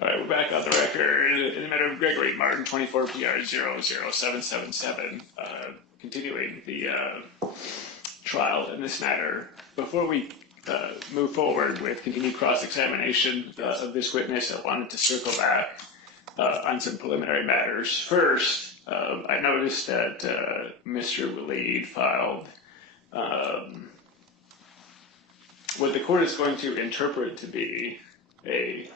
All right, we're back on the record in the matter of Gregory Martin, 24PR00777, continuing the trial in this matter. Before we move forward with continued cross-examination of this witness, I wanted to circle back on some preliminary matters. First, I noticed that Mr. Waleed filed what the court is going to interpret to be a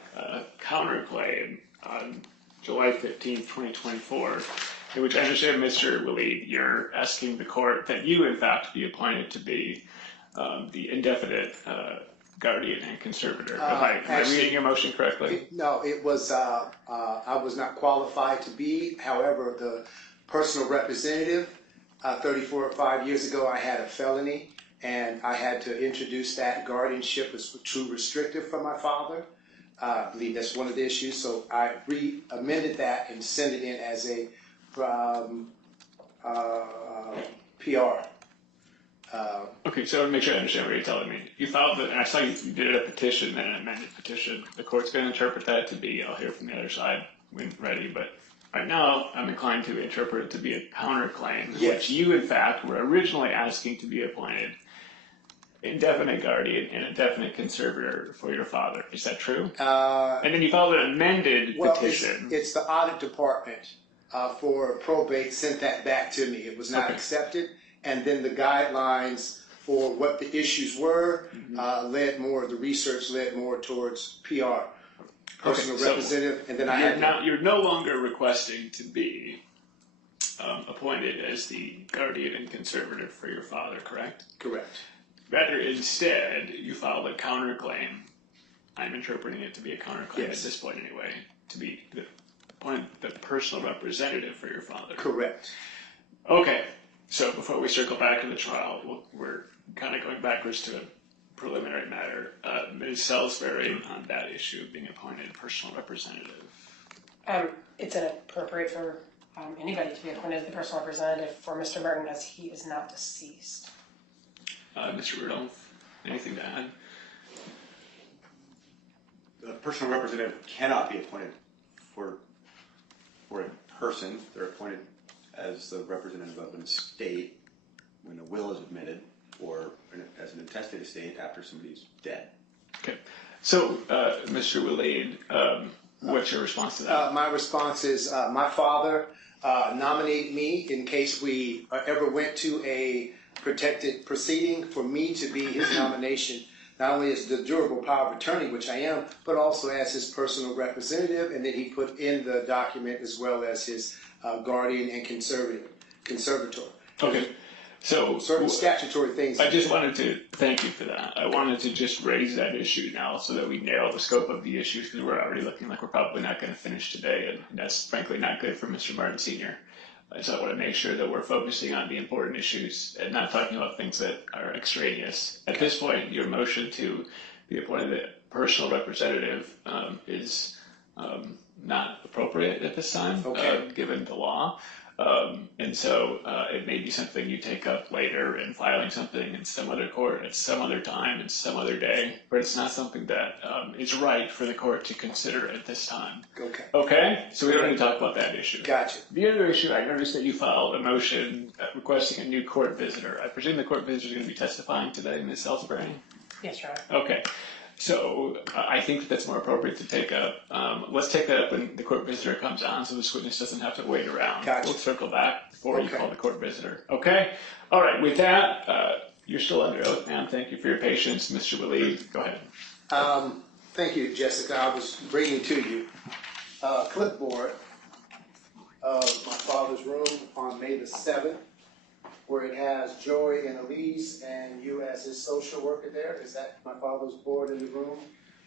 counterclaim on July 15, 2024, in which I understand, Mr. Waleed, you're asking the court that you, in fact, be appointed to be the indefinite guardian and conservator. Am I reading your motion correctly? No, it was, I was not qualified to be. However, the personal representative, 5 years ago, I had a felony, and I had to introduce that guardianship as too restrictive for my father. I believe that's one of the issues, so I amended that and sent it in as a PR. Okay, so I want to make sure I understand what you're telling me. You filed it, and I saw you did a petition and an amended petition. The court's going to interpret that to be, I'll hear from the other side when ready, but right now I'm inclined to interpret it to be a counterclaim, yes, which you, in fact, were originally asking to be appointed indefinite guardian and indefinite conservator for your father. Is that true? And then you filed an amended petition. It's the audit department for probate sent that back to me. It was not accepted. And then the guidelines for what the issues were the research led more towards PR, personal representative, and then you're no longer requesting to be appointed as the guardian and conservator for your father, correct? Correct. Rather, instead, you filed a counterclaim. I'm interpreting it to be a counterclaim at this point anyway, to be the personal representative for your father. Correct. Okay. So before we circle back to the trial, we're kind of going backwards to a preliminary matter. Ms. Salisbury, on that issue of being appointed personal representative. It's inappropriate for anybody to be appointed as the personal representative for Mr. Martin, as he is not deceased. Mr. Rudolph, anything to add? The personal representative cannot be appointed for a person. They're appointed as the representative of an estate when a will is admitted, or as an intestate estate after somebody's dead. Okay. So, Mr. Waleed, what's your response to that? My response is my father nominated me in case we ever went to a protected proceeding for me to be his nomination, not only as the durable power of attorney, which I am, but also as his personal representative, and then he put in the document as well as his guardian and conservator. Okay. So certain statutory things. I just wanted to thank you for that. I wanted to just raise that issue now so that we nail the scope of the issues, because we're already looking like we're probably not going to finish today, and that's frankly not good for Mr. Martin Sr. So I want to make sure that we're focusing on the important issues and not talking about things that are extraneous. At this point, your motion to be appointed a personal representative is not appropriate at this time, given the law. And so it may be something you take up later in filing something in some other court at some other time and some other day, but it's not something that is right for the court to consider at this time. Okay. Okay? So we don't need to talk about that issue. Gotcha. The other issue, I noticed that you filed a motion requesting a new court visitor. I presume the court visitor is going to be testifying today, Ms. Salisbury? Yes, Your Honor. Okay. So I think that's more appropriate to take up. Let's take that up when the court visitor comes on, so this witness doesn't have to wait around. Gotcha. We'll circle back before you call the court visitor. Okay? All right. With that, you're still under oath, ma'am. Thank you for your patience. Mr. Waleed, go ahead. Thank you, Jessica. I was bringing to you a clipboard of my father's room on May the 7th, where it has Joy and Elise and you as his social worker there. Is that my father's board in the room,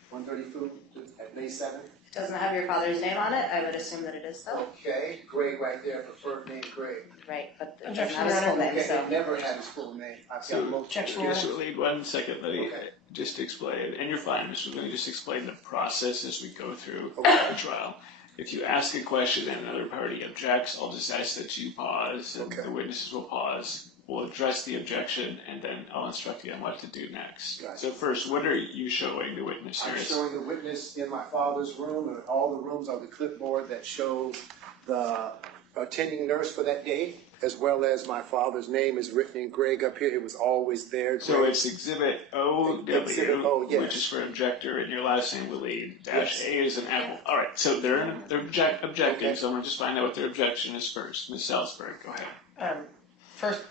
132 at May 7th? It doesn't have your father's name on it. I would assume that it is though. Okay, Greg right there, preferred name Greg. Right, but it Objection, doesn't have his full name, Okay, so. it never had his full name. I've got most. Objection, Your Mr. Honor. Waleed, 1 second. Let me just explain, and you're fine, Mr. Waleed, just explain the process as we go through the trial. If you ask a question and another party objects, I'll just ask that you pause, and the witnesses will pause. we'll address the objection, and then I'll instruct you on what to do next. Gotcha. So first, what are you showing the witness here? I'm showing the witness in my father's room, and all the rooms are the clipboard that shows the attending nurse for that day, as well as my father's name is written in Greg up here. It was always there. So Greg. it's Exhibit OW, Exhibit O, yes. which is for objector, and your last name will lead. Dash Yes. A is an apple. All right, so they're objecting, Okay. so I'm going to just find out what their objection is first. Ms. Salzberg, go ahead. First,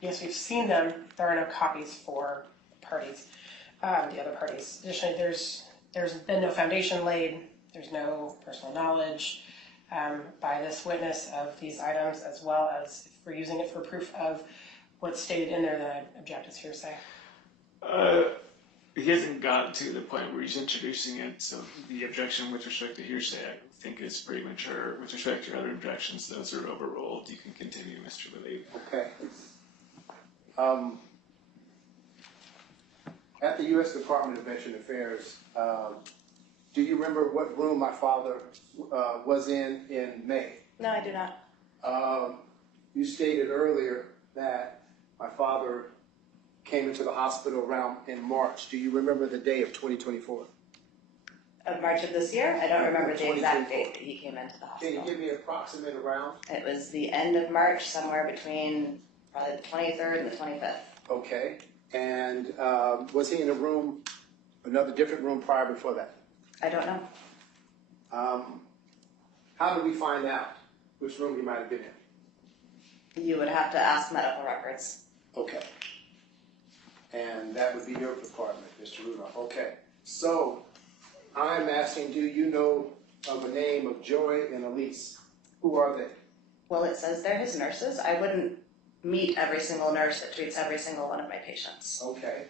yes, we've seen them. There are no copies for parties, the other parties. Additionally, there's been no foundation laid. There's no personal knowledge by this witness of these items, as well as if we're using it for proof of what's stated in there, then I object as hearsay. He hasn't gotten to the point where he's introducing it, so the objection with respect to hearsay, I think is premature. With respect to your other objections, those are overruled. You can continue, Mr. Willie. Okay. At the U.S. Department of Veteran Affairs, do you remember what room my father was in May? No, I do not. You stated earlier that my father came into the hospital in March. Do you remember the day of 2024? Of March of this year? I don't remember the exact date that he came into the Can you hospital. give me an approximate around? It was the end of March, somewhere between probably the 23rd and the 25th. Okay. And was he in a room, another different room prior before that? I don't know. How do we find out which room he might have been in? You would have to ask medical records. Okay. And that would be your department, Mr. Rudolph. Okay. So I'm asking, do you know of the name of Joy and Elise? Who are they? Well, it says they're his nurses. I wouldn't meet every single nurse that treats every single one of my patients. Okay.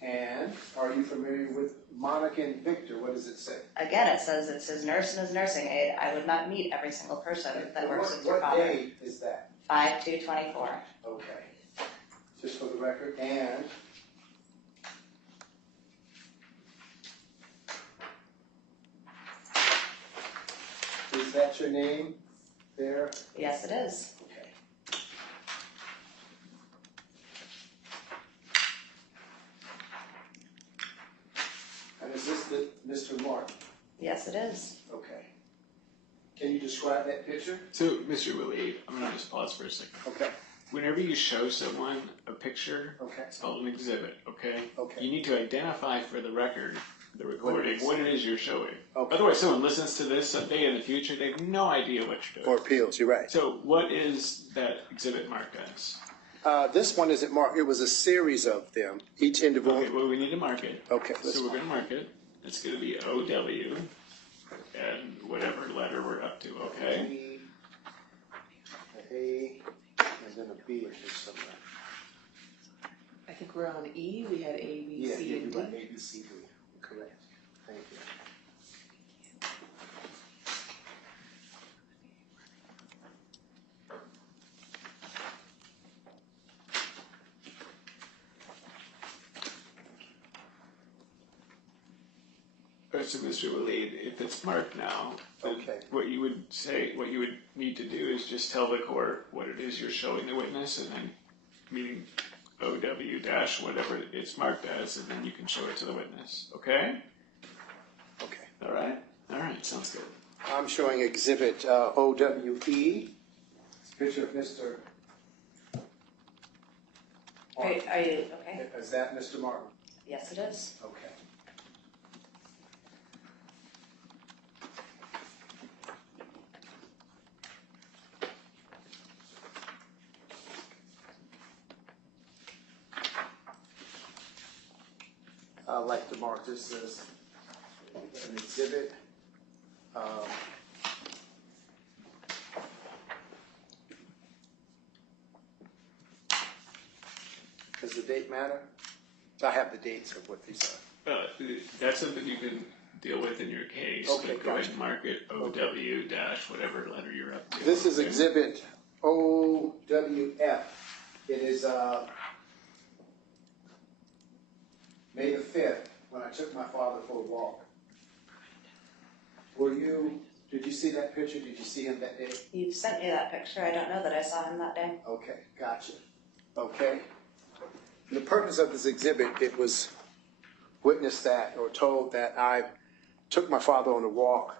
And are you familiar with Monica and Victor? What does it say? Again, it says it's his nurse and his nursing aide. I would not meet every single person that works with your What father. date is that? 5/2/24. Okay. Just for the record. And is that your name there? Yes, it is. Okay. And is this Mr. Martin? Yes, it is. Okay. Can you describe that picture? So, Mr. Willie, I'm going to just pause for a second. Okay. Whenever you show someone a picture, Okay. it's called an exhibit, okay? Okay. You need to identify for the record, the recording, is. what it is you're showing. Okay. Otherwise, someone listens to this someday in the future, they have no idea what you're doing. For appeals, you're right. So, what is that exhibit marked as? This one isn't marked. It was a series of them, each individual. Okay, well, we need to mark it. Okay. So, we're going to mark it. It's going to be OW and whatever letter we're up to, okay? A, and then a B in here somewhere. I think we're on E. We had A, B, Yeah, C, you're and right. D. A, B, C, D. Correct. Thank you. So, Mr. Willie, if it's marked now, then Okay. what you would need to do is just tell the court what it is you're showing the witness, and then meaning OW dash whatever it's marked as, and then you can show it to the witness. Okay? Okay. All right? All right, sounds good. I'm showing exhibit OWE. It's a picture of Mr. Are Martin. you okay? Is that Mr. Martin? Yes, it is. Okay. I'd like to mark this as an exhibit. Does the date matter? I have the dates of what these are. That's something you can deal with in your case. Okay, but go ahead gotcha. and mark it OW dash whatever letter you're up to. This is okay? exhibit OWF. It is May the 5th, when I took my father for a walk. Did you see that picture? Did you see him that day? You've sent me that picture. I don't know that I saw him that day. Okay, gotcha. Okay. The purpose of this exhibit, it was witnessed that or told that I took my father on a walk.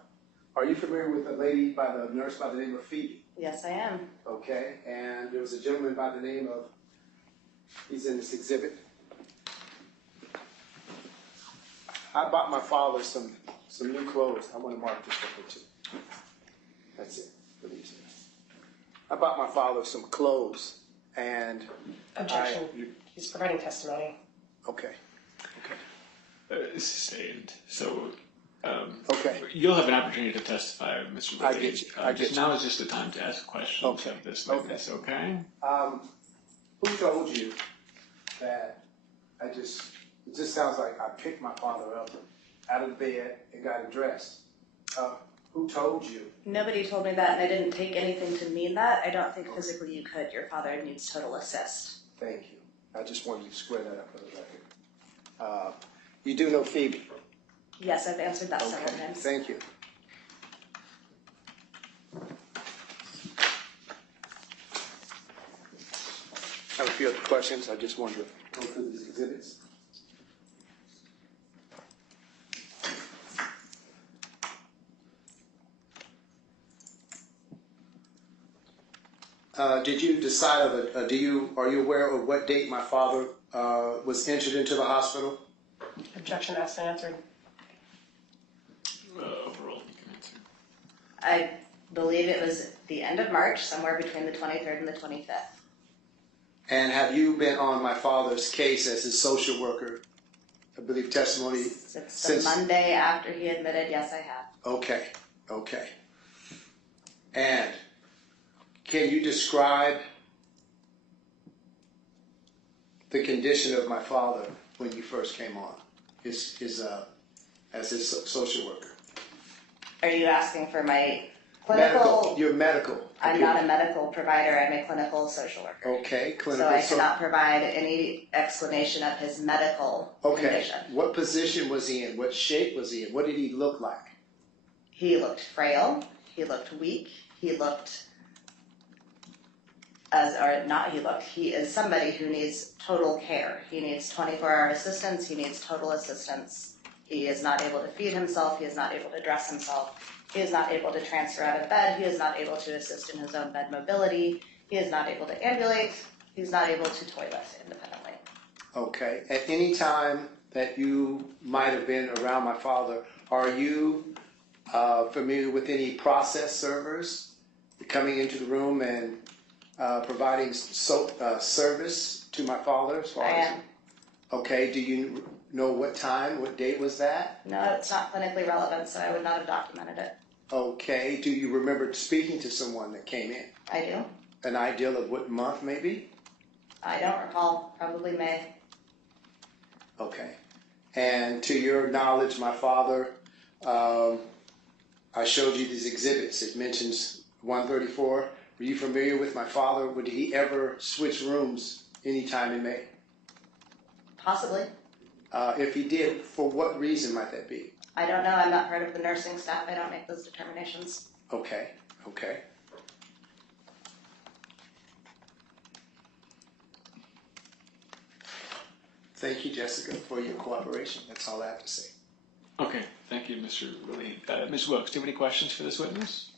Are you familiar with a lady by the nurse by the name of Phoebe? Yes, I am. Okay, and there was a gentleman by the name of, he's in this exhibit. I bought my father some new clothes. I want to mark this one too. That's it. I bought my father some clothes and Objection. He's providing testimony. Okay. Sustained. So, Okay. you'll have an opportunity to testify, Mr. I Lilly. get you. I get you. Now is just the time to ask questions Okay. of this witness, okay? Who told you that it just sounds like I picked my father up out of bed and got him dressed. Who told you? Nobody told me that, and I didn't take anything to mean that. I don't think physically you could. Your father needs total assist. Thank you. I just wanted to square that up for the record. You do know Phoebe? Yes, I've answered that several times. Thank you. I have a few other questions. I just wanted to go through these exhibits. Did you decide are you aware of what date my father was entered into the hospital? Objection asked and answered. Overall, you can answer. I believe it was the end of March, somewhere between the 23rd and the 25th. And have you been on my father's case as his social worker? I believe testimony. It's the Monday after he admitted, yes, I have. Okay. And can you describe the condition of my father when you first came on, as his social worker? Are you asking for my clinical? You're medical. I'm not a medical provider. I'm a clinical social worker. Okay, clinical. So I cannot provide any explanation of his medical condition. What position was he in? What shape was he in? What did he look like? He looked frail. He looked weak. He is somebody who needs total care. He needs 24-hour assistance. He needs total assistance. He is not able to feed himself. He is not able to dress himself. He is not able to transfer out of bed. He is not able to assist in his own bed mobility. He is not able to ambulate. He's not able to toilet independently. Okay. At any time that you might have been around my father, are you familiar with any process servers coming into the room and providing service to my father? As far I as, am. Okay. Do you know what time, what date was that? No, it's not clinically relevant, so I would not have documented it. Okay. Do you remember speaking to someone that came in? I do. An idea of what month, maybe? I don't recall. Probably May. Okay. And to your knowledge, my father, I showed you these exhibits. It mentions 134. Were you familiar with my father? Would he ever switch rooms anytime in May? Possibly. If he did, for what reason might that be? I don't know. I'm not part of the nursing staff. I don't make those determinations. Okay. Thank you, Jessica, for your cooperation. That's all I have to say. Okay, thank you, Mr. Willie. Ms. Wilkes, do you have any questions for this witness?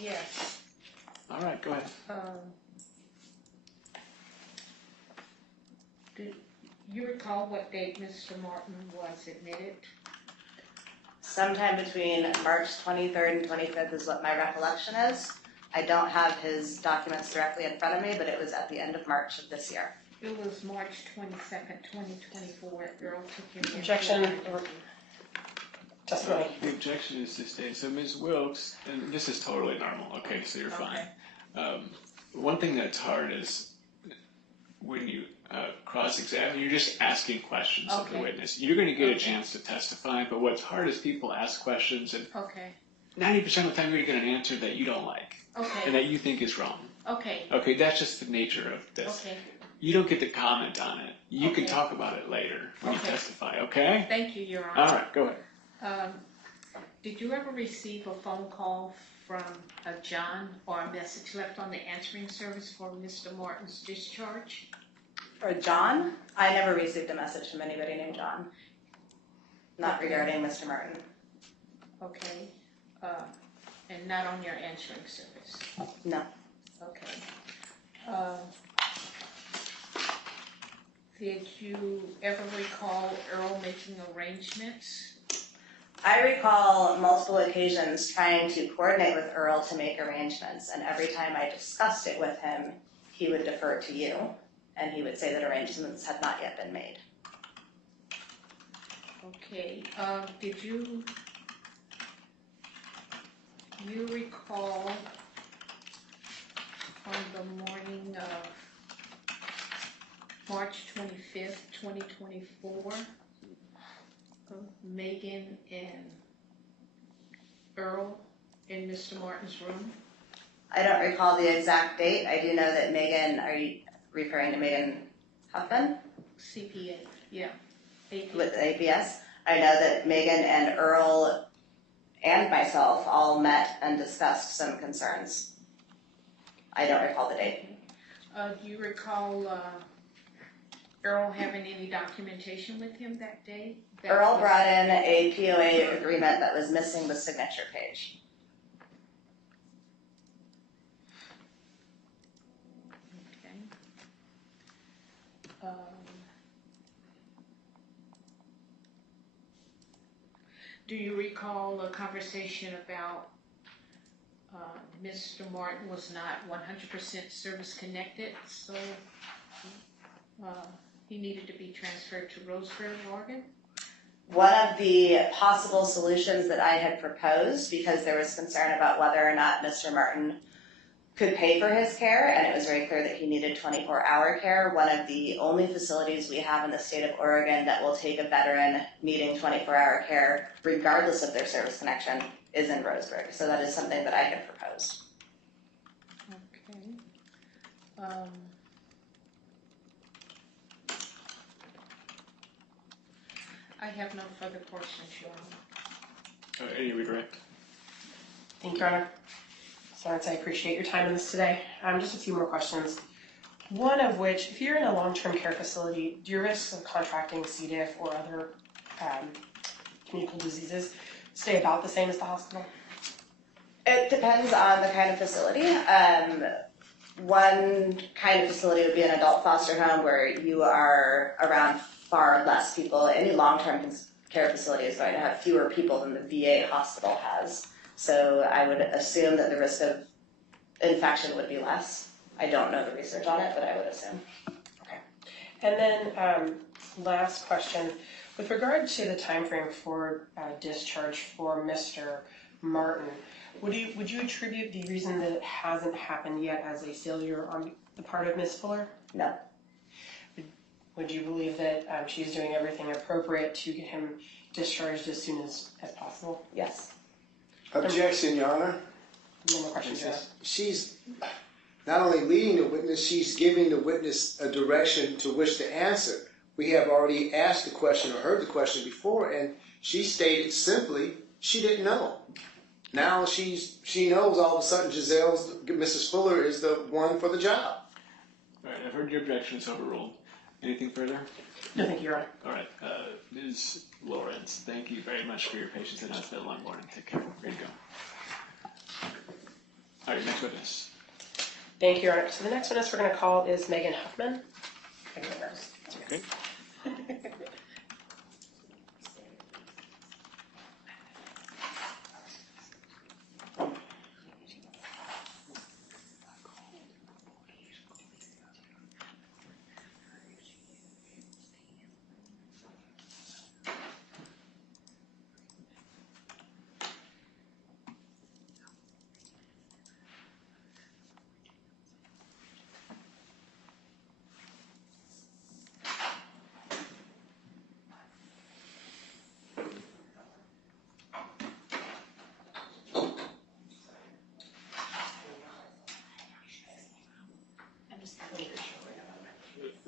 Yes. All right, go ahead. Do you recall what date Mr. Martin was admitted? Sometime between March 23rd and 25th is what my recollection is. I don't have his documents directly in front of me, but it was at the end of March of this year. It was March 22nd, 2024. Earl took him in. Objection. Testimony. The objection is to stay. So, Ms. Wilkes, and this is totally normal. Okay, so you're fine. One thing that's hard is when you cross-examine, you're just asking questions of the witness. You're going to get a chance to testify, but what's hard is people ask questions, and 90% of the time you're going to get an answer that you don't like and that you think is wrong. Okay, that's just the nature of this. You don't get to comment on it. You can talk about it later when you testify, okay? Thank you, Your Honor. All right, go ahead. Did you ever receive a phone call from a John or a message left on the answering service for Mr. Martin's discharge? For John, I never received a message from anybody named John. Not regarding Mr. Martin. Okay. And not on your answering service? No. Okay. Did you ever recall Earl making arrangements? I recall multiple occasions trying to coordinate with Earl to make arrangements, and every time I discussed it with him, he would defer to you, and he would say that arrangements had not yet been made. Okay. Did you recall on the morning of March 25th, 2024, Megan and Earl in Mr. Martin's room? I don't recall the exact date. I do know that Megan, are you referring to Megan Huffman? CPA, yeah. AP. With the APS? I know that Megan and Earl and myself all met and discussed some concerns. I don't recall the date. Do you recall Earl having any documentation with him that day? Earl brought in a POA agreement that was missing the signature page. Okay. Do you recall a conversation about Mr. Martin was not 100% service connected, so he needed to be transferred to Roseburg, Oregon? One of the possible solutions that I had proposed, because there was concern about whether or not Mr. Martin could pay for his care, and it was very clear that he needed 24-hour care. One of the only facilities we have in the state of Oregon that will take a veteran needing 24-hour care, regardless of their service connection, is in Roseburg. So that is something that I had proposed. Okay. I have no further questions, Your Honor. Any redirect? Thank you, Your Honor. Lawrence, I appreciate your time on this today. Just a few more questions. One of which, if you're in a long-term care facility, do your risks of contracting C. diff or other communicable diseases stay about the same as the hospital? It depends on the kind of facility. One kind of facility would be an adult foster home where you are around far less people. Any long-term care facility is going to have fewer people than the VA hospital has. So I would assume that the risk of infection would be less. I don't know the research on it, but I would assume. Okay. And then last question. With regard to the time frame for discharge for Mr. Martin, would you attribute the reason that it hasn't happened yet as a failure on the part of Ms. Fuller? No. Would you believe that she's doing everything appropriate to get him discharged as soon as possible? Yes. Objection, Your Honor. No more questions, Your Honor. She's not only leading the witness, she's giving the witness a direction to which to answer. We have already asked the question or heard the question before, and she stated simply she didn't know. Now she knows all of a sudden Mrs. Fuller is the one for the job. All right, I've heard your objection. It's overruled. Anything further? No, thank you, Your Honor. All right, Ms. Lawrence, thank you very much for your patience. I know it's been a long morning. Take care. Ready to go. All right, next witness. Thank you, Your Honor. So the next witness we're going to call is Megan Huffman. Okay.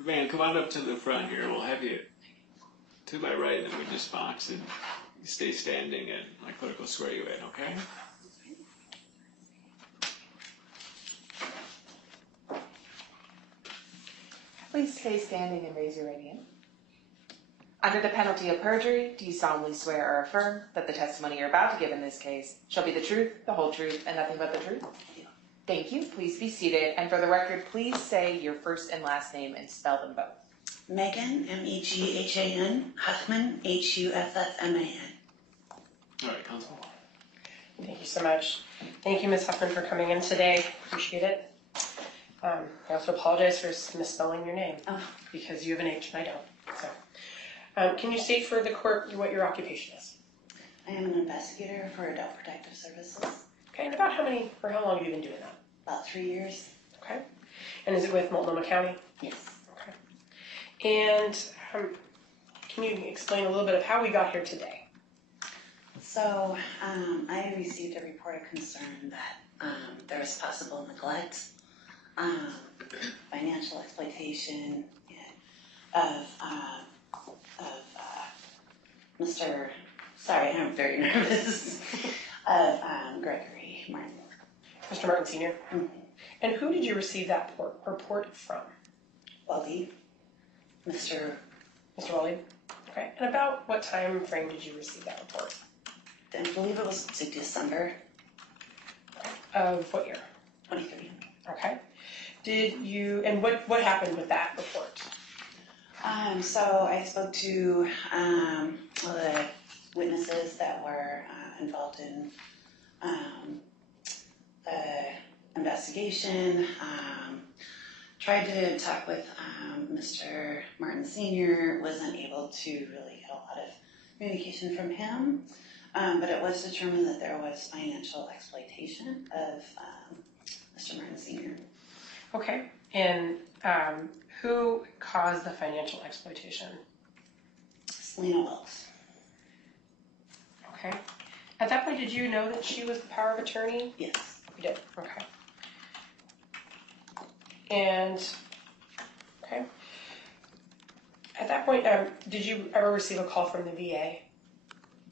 Van, come on up to the front here. We'll have you to my right in the witness box and stay standing, and my clerk will swear you in, okay? Please stay standing and raise your right hand. Under the penalty of perjury, do you solemnly swear or affirm that the testimony you're about to give in this case shall be the truth, the whole truth, and nothing but the truth? Thank you. Please be seated. And for the record, please say your first and last name and spell them both. Megan, Meghan, Huffman, Huffman. All right, Council. Thank you so much. Thank you, Ms. Huffman, for coming in today. Appreciate it. I also apologize for misspelling your name because you have an H and I don't. So, can you state for the court what your occupation is? I am an investigator for Adult Protective Services. Okay, and about how long have you been doing that? About 3 years. Okay. And is it with Multnomah County? Yes. Okay. And can you explain a little bit of how we got here today? So I received a report of concern that there was possible neglect, financial exploitation of Mr. Sorry, I'm very nervous. Of Gregory Martin. Mr. Martin Sr.? Mm-hmm. And who did you receive that report from? Wally, Mr. Wally? Okay. And about what time frame did you receive that report? I believe it was to December Of what year? 23. Okay. And what happened with that report? So I spoke to the witnesses that were involved in the investigation, tried to talk with Mr. Martin Sr., wasn't able to really get a lot of communication from him, but it was determined that there was financial exploitation of Mr. Martin Sr. Okay. And who caused the financial exploitation? Selena Wilkes. Okay. At that point, did you know that she was the power of attorney? Yes. You did. Okay. And okay. At that point, did you ever receive a call from the VA?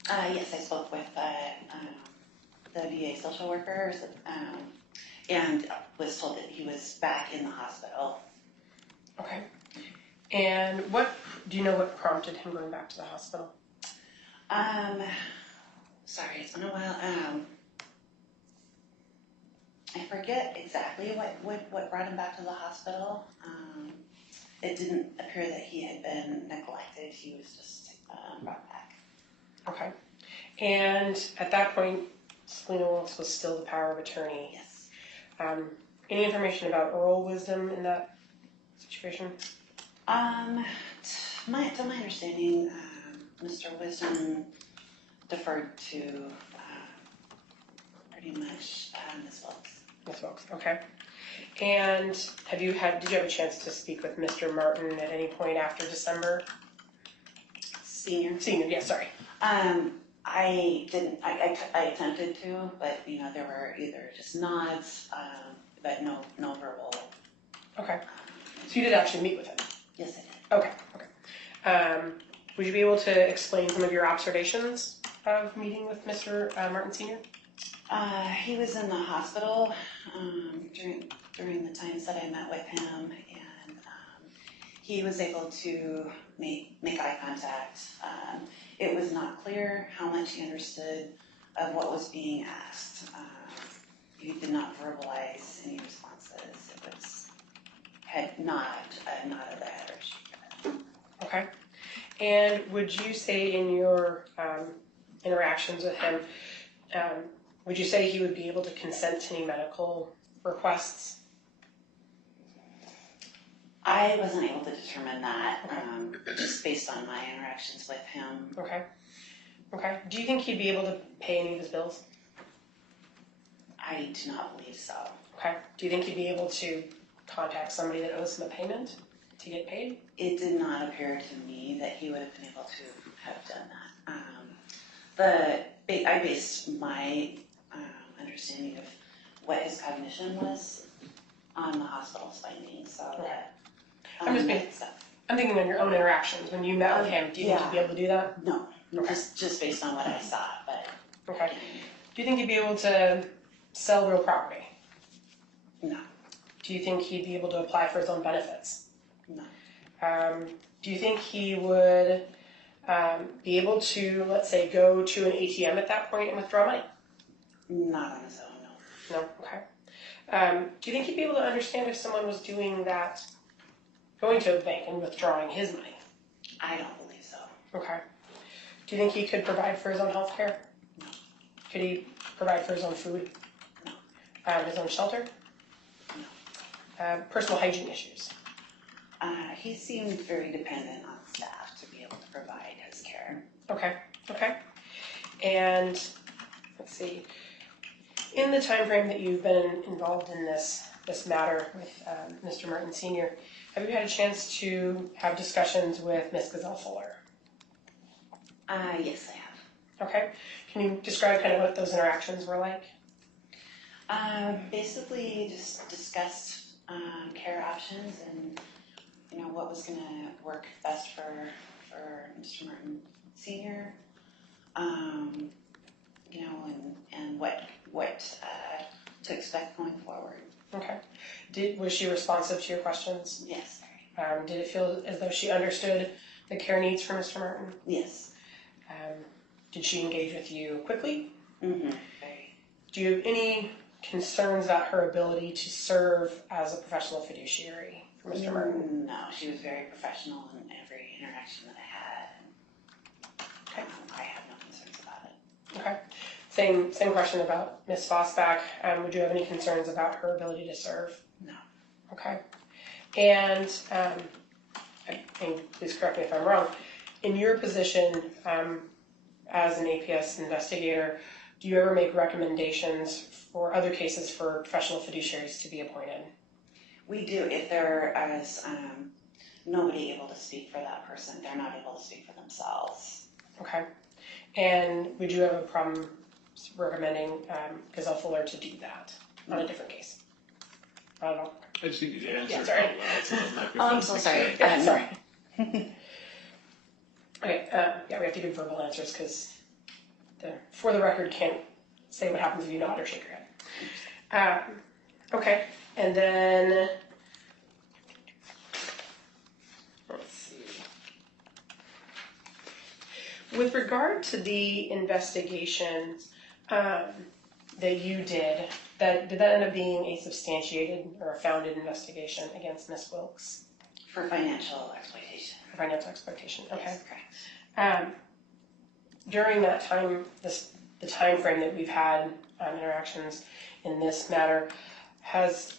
Yes, I spoke with the VA social workers and was told that he was back in the hospital. Okay. And do you know what prompted him going back to the hospital? Sorry, it's been a while. I forget exactly what brought him back to the hospital. It didn't appear that he had been neglected. He was just brought back. Okay. And at that point, Selena Wilkes was still the power of attorney. Yes. Any information about oral wisdom in that situation? To my understanding, Mr. Wisdom deferred to pretty much Ms. Wilkes. Ms. Wilkes, okay. And did you have a chance to speak with Mr. Martin at any point after December? Senior, yes, sorry. I didn't. I attempted to, but there were either just nods, but no verbal. Okay. So you did actually meet with him? Yes, I did. Okay. Would you be able to explain some of your observations of meeting with Mr. Martin Sr.? He was in the hospital during the times that I met with him, and he was able to make eye contact. It was not clear how much he understood of what was being asked. He did not verbalize any responses. It was a nod of the head or shake. Okay. And would you say in your interactions with him, would you say he would be able to consent to any medical requests? I wasn't able to determine that, just based on my interactions with him. Okay. Okay. Do you think he'd be able to pay any of his bills? I do not believe so. Okay. Do you think he'd be able to contact somebody that owes him a payment to get paid? It did not appear to me that he would have been able to have done that. I based my understanding of what his cognition was on the hospital's findings. So that I'm thinking on your own interactions when you met with him. Do you think he'd be able to do that? No, just based on what I saw. But okay. Do you think he'd be able to sell real property? No. Do you think he'd be able to apply for his own benefits? No. Do you think he would be able to, let's say, go to an ATM at that point and withdraw money? Not on his own, no. No? Okay. Do you think he'd be able to understand if someone was doing that, going to a bank and withdrawing his money? I don't believe so. Okay. Do you think he could provide for his own health care? No. Could he provide for his own food? No. His own shelter? No. Personal hygiene issues? He seemed very dependent on staff to be able to provide his care. Okay. Okay. And let's see. In the time frame that you've been involved in this matter with Mr. Martin Sr., have you had a chance to have discussions with Ms. Gazelle-Fuller? Yes, I have. Okay. Can you describe kind of what those interactions were like? Basically, just discussed care options and what was going to work best for Mr. Martin Sr. And what to expect going forward. Okay. Was she responsive to your questions? Yes. Did it feel as though she understood the care needs for Mr. Martin? Yes. Did she engage with you quickly? Mm-hmm. Very. Do you have any concerns about her ability to serve as a professional fiduciary for Mr. Martin? No, she was very professional in every interaction that I had. Okay. I have no concerns about it. Okay. Same question about Ms. Fosbach. Would you have any concerns about her ability to serve? No. Okay. And please correct me if I'm wrong. In your position as an APS investigator, do you ever make recommendations for other cases for professional fiduciaries to be appointed? We do. If there is nobody able to speak for that person, they're not able to speak for themselves. Okay. And would you have a problem recommending Gazelle-Fuller to do that on a different case? Not at all. I just need you to answer. Yeah, sorry. I'm so sorry. Yeah, sorry. Okay, yeah, we have to give verbal answers because for the record can't say what happens if you nod or shake your head. Okay, and then let's see. With regard to the investigation that you did that end up being a substantiated or a founded investigation against Ms. Wilkes? For financial exploitation. For financial exploitation, okay. Yes, correct. During that time, the time frame that we've had interactions in this matter, has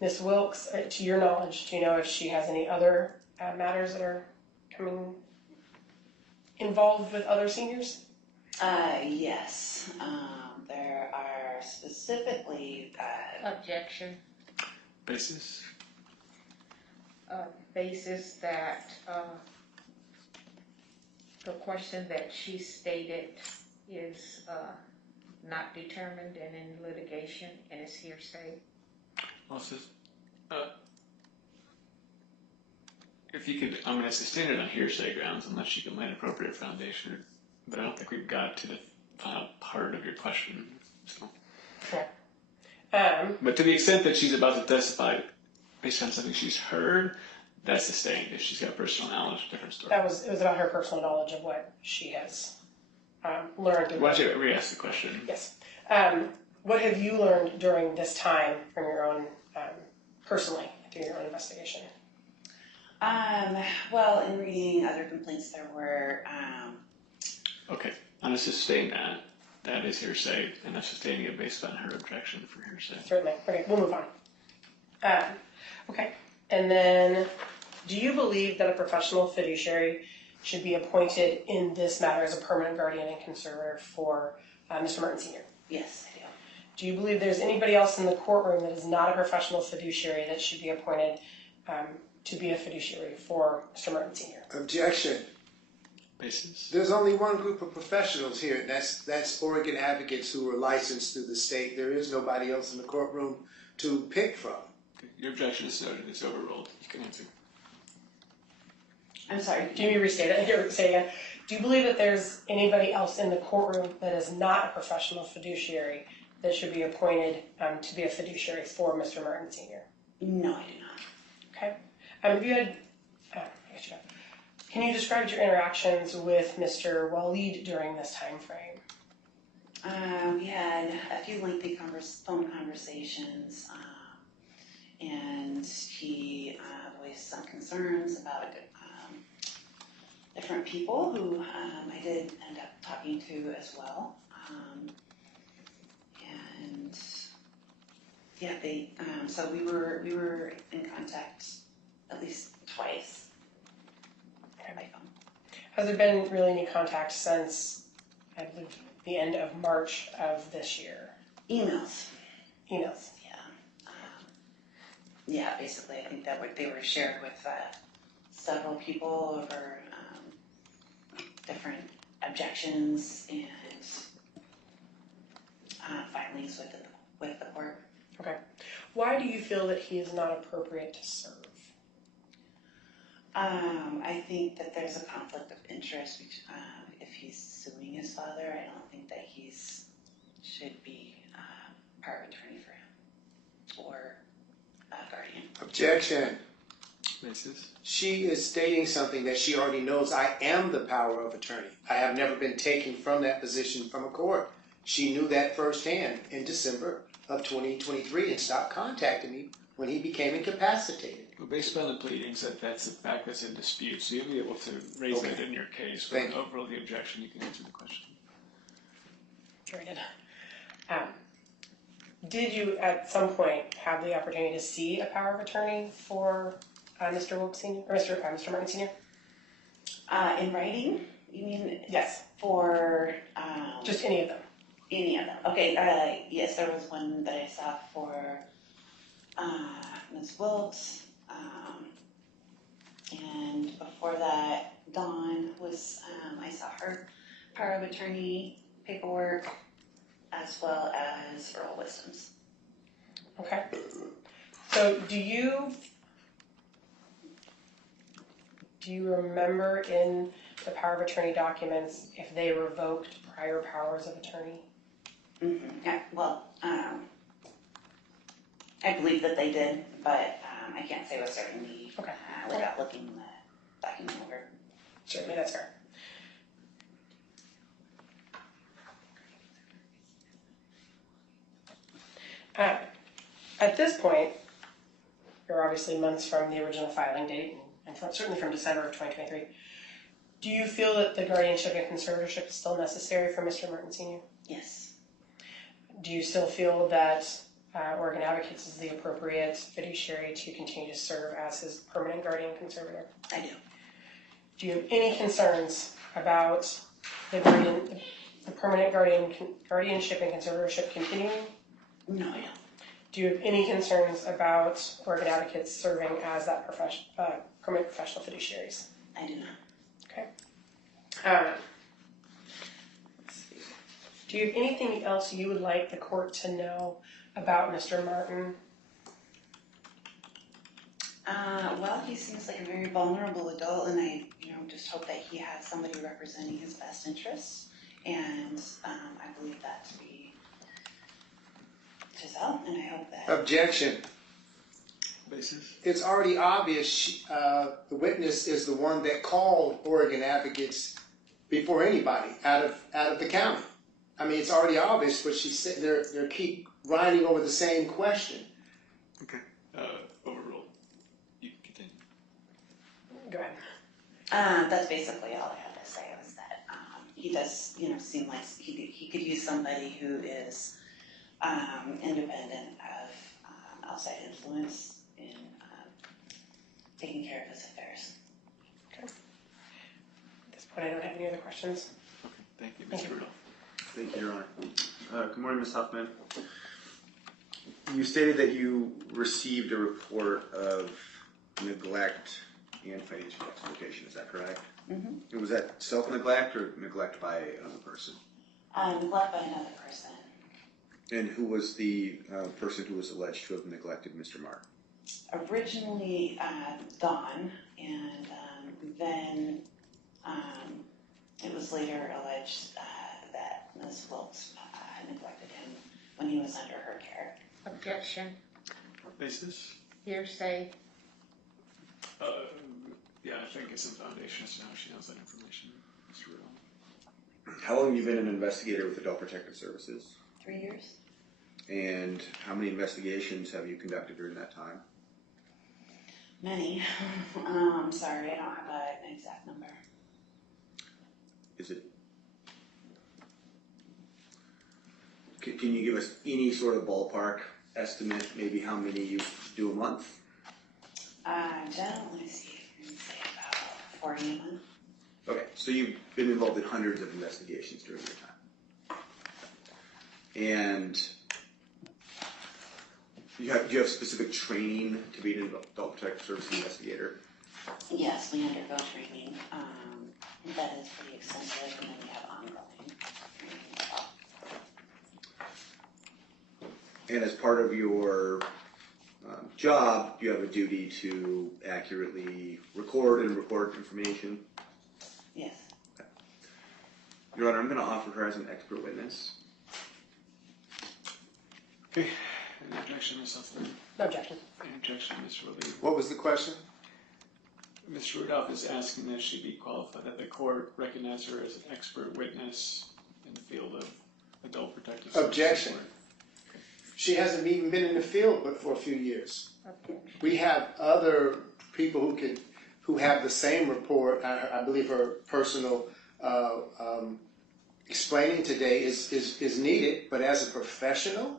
Ms. Wilkes, to your knowledge, do you know if she has any other matters that are coming involved with other seniors? Yes. There are specifically Objection. Basis? Basis that the question that she stated is not determined and in litigation and is hearsay. Also, if you could, I mean, it's standard on hearsay grounds unless you can lay an appropriate foundation, but I don't think we've got to the final part of your question. So. Correct. But to the extent that she's about to testify based on something she's heard, that's sustained. If she's got personal knowledge, different story. It was about her personal knowledge of what she has learned. Why don't you re-ask the question? Yes. What have you learned during this time from your own, personally, through your own investigation? Well, in reading other complaints, there were. Okay, I'm going to sustain that. That is hearsay, and I'm sustaining it based on her objection for hearsay. Certainly. Okay, we'll move on. Okay, and then, do you believe that a professional fiduciary should be appointed in this matter as a permanent guardian and conservator for Mr. Martin Sr.? Yes, I do. Do you believe there's anybody else in the courtroom that is not a professional fiduciary that should be appointed to be a fiduciary for Mr. Martin Sr.? Objection. Basis? There's only one group of professionals here, and that's Oregon advocates who are licensed through the state. There is nobody else in the courtroom to pick from. Okay. Your objection is noted. It's overruled. You can answer. I'm sorry. Do you restate it? Say again. Do you believe that there's anybody else in the courtroom that is not a professional fiduciary that should be appointed to be a fiduciary for Mr. Martin Sr.? No, I do not. Okay. Have you had, Can you describe your interactions with Mr. Waleed during this time frame? We had a few lengthy phone conversations, and he voiced some concerns about different people who I did end up talking to as well. And yeah, so we were in contact at least twice by phone. Has there been really any contact since, I believe, the end of March of this year? Emails. Emails. Yeah, basically, I think that they were shared with several people over different objections and filings with the court. Okay. Why do you feel that he is not appropriate to serve? I think that there's a conflict of interest if he's suing his father. I don't think that should be power of attorney for him or guardian. Objection. Mrs. She is stating something that she already knows. I am the power of attorney. I have never been taken from that position from a court. She knew that firsthand in December of 2023 and stopped contacting me when he became incapacitated. Well, based on the pleadings, that's a fact that's in dispute, so you'll be able to raise that in your case. But overall, the objection, you can answer the question. Very good. Did you at some point have the opportunity to see a power of attorney for Mr. Wilkes Sr. or Mr. Martin Sr.? In writing, you mean? Yes. For just any of them. Any of them. Okay. Yes, there was one that I saw for Ms. Wilkes, and before that, Dawn was. I saw her power of attorney paperwork, as well as Earl Wisdom's. Okay. So do you remember in the power of attorney documents if they revoked prior powers of attorney? Mm-hmm. Yeah, well, I believe that they did, but I can't say with certainty without looking the document over. Certainly, that's fair. At this point, you're obviously months from the original filing date, and certainly from December of 2023. Do you feel that the guardianship and conservatorship is still necessary for Mr. Martin Sr.? Yes. Do you still feel that Oregon Advocates is the appropriate fiduciary to continue to serve as his permanent guardian conservator? I do. Do you have any concerns about the permanent guardianship and conservatorship continuing? No, I don't. Do you have any concerns about Oregon Advocates serving as that permanent professional fiduciaries? I do not. Okay. Let's see. Do you have anything else you would like the court to know about Mr. Martin? Well, he seems like a very vulnerable adult, and I, just hope that he has somebody representing his best interests, and I believe that to be Giselle, and I hope that. Objection. Basis? It's already obvious the witness is the one that called Oregon Advocates before anybody out of the county. I mean, it's already obvious, but she said they keep riding over the same question. Okay. Overruled. You can continue. Go ahead. That's basically all I have to say was that he does, seem like he could use somebody who is independent of outside influence in taking care of his affairs. Okay. At this point, I don't have any other questions. Okay. Thank you, Mr. Riddle. Thank you, Your Honor. Good morning, Ms. Huffman. You stated that you received a report of neglect and financial exploitation. Is that correct? Mm-hmm. Was that self-neglect or neglect by another person? Neglect by another person. And who was the person who was alleged to have neglected Mr. Martin? Originally, Dawn, and then it was later alleged that Ms. Wilkes neglected him when he was under her care. Objection. Basis? Hearsay. Yeah, I think it's some foundation as to how she knows that information. Mr. Riddle. How long have you been an investigator with Adult Protective Services? 3 years. And how many investigations have you conducted during that time? Many. Sorry, I don't have an exact number. Is it? Can you give us any sort of ballpark estimate, maybe how many you do a month? Generally speaking, say about 40 a month. Okay, so you've been involved in hundreds of investigations during your time. And do you have specific training to be an Adult Protective Service investigator? Yes, we undergo training. That is pretty extensive, and then we have ongoing training as well. And as part of your job, you have a duty to accurately record and report information? Yes. Okay. Your Honor, I'm going to offer her as an expert witness. Okay. Any objection, Ms. Huffman? No objection. Any objection, Mr. Willie? What was the question? Mr. Rudolph is asking that she be qualified, that the court recognize her as an expert witness in the field of adult protective services. Objection. She hasn't even been in the field but for a few years. We have other people who have the same report. I believe her personal explaining today is needed, but as a professional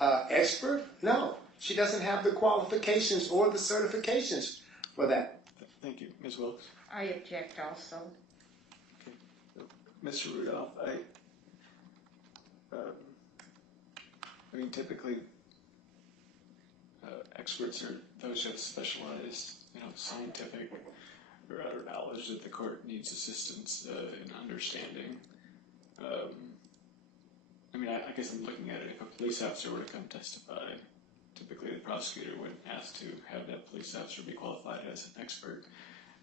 expert, no. She doesn't have the qualifications or the certifications for that. Thank you. Ms. Wilkes? I object also. Mr. Rudolph, I mean, typically, experts are those who have specialized, scientific or other knowledge that the court needs assistance in understanding. I mean, I guess I'm looking at it. If a police officer were to come testify, typically the prosecutor would ask to have that police officer be qualified as an expert,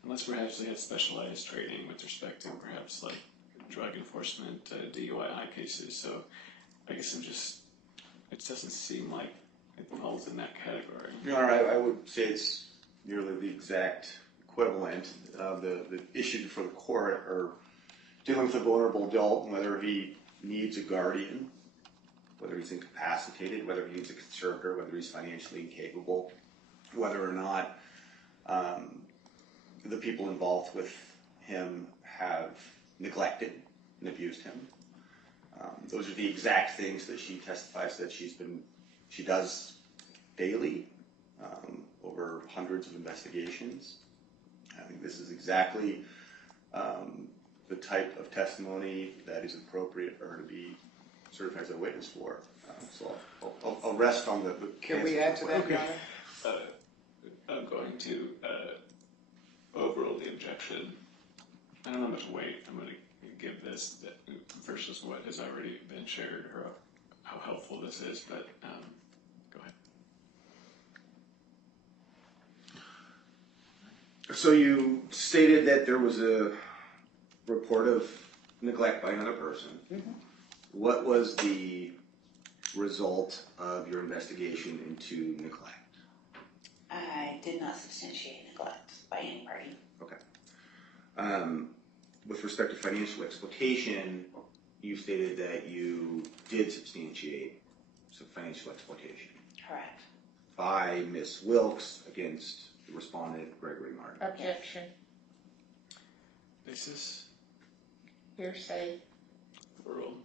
unless perhaps they had specialized training with respect to perhaps like drug enforcement, DUI cases. So I guess it doesn't seem like it falls in that category. Your Honor, I would say it's nearly the exact equivalent of the issue before the court are dealing with a vulnerable adult, whether he needs a guardian, whether he's incapacitated, whether he needs a conservator, whether he's financially incapable, whether or not the people involved with him have neglected and abused him. Those are the exact things that she testifies that she does daily over hundreds of investigations. I think this is exactly the type of testimony that is appropriate for her to be certified as a witness for. So I'll rest on the Can we add to that, Okay. Your Honor? I'm going to overrule the objection. I don't know how much weight I'm going to give this versus what has already been shared or how helpful this is, but go ahead. So you stated that there was a report of neglect by another person. Mm-hmm. What was the result of your investigation into neglect? I did not substantiate neglect by any party. Okay. With respect to financial exploitation, you stated that you did substantiate some financial exploitation Correct. by Ms. Wilkes against the respondent, Gregory Martin. Objection. Basis? Hearsay. Overruled.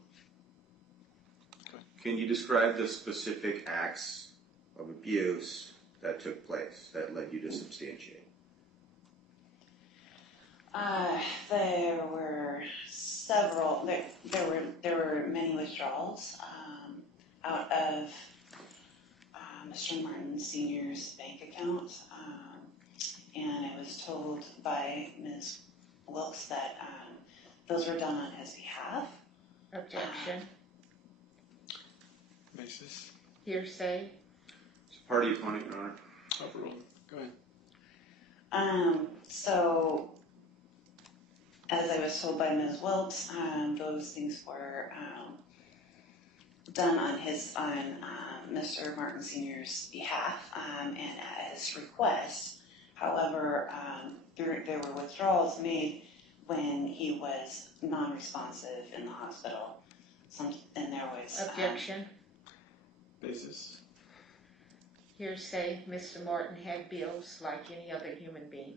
Can you describe the specific acts of abuse that took place that led you to substantiate? There were several. There were many withdrawals out of Mr. Martin Sr.'s bank account, and I was told by Ms. Wilkes that those were done on his behalf. Objection. Basis? Hearsay. It's a party opponent, Your Honor. Overruled. Go ahead. So, as I was told by Ms. Wilkes, those things were done on Mr. Martin Sr.'s behalf, and at his request, However, there were withdrawals made when he was non-responsive in the hospital. And there was Objection. Basis. Hearsay, Mr. Martin had bills like any other human being.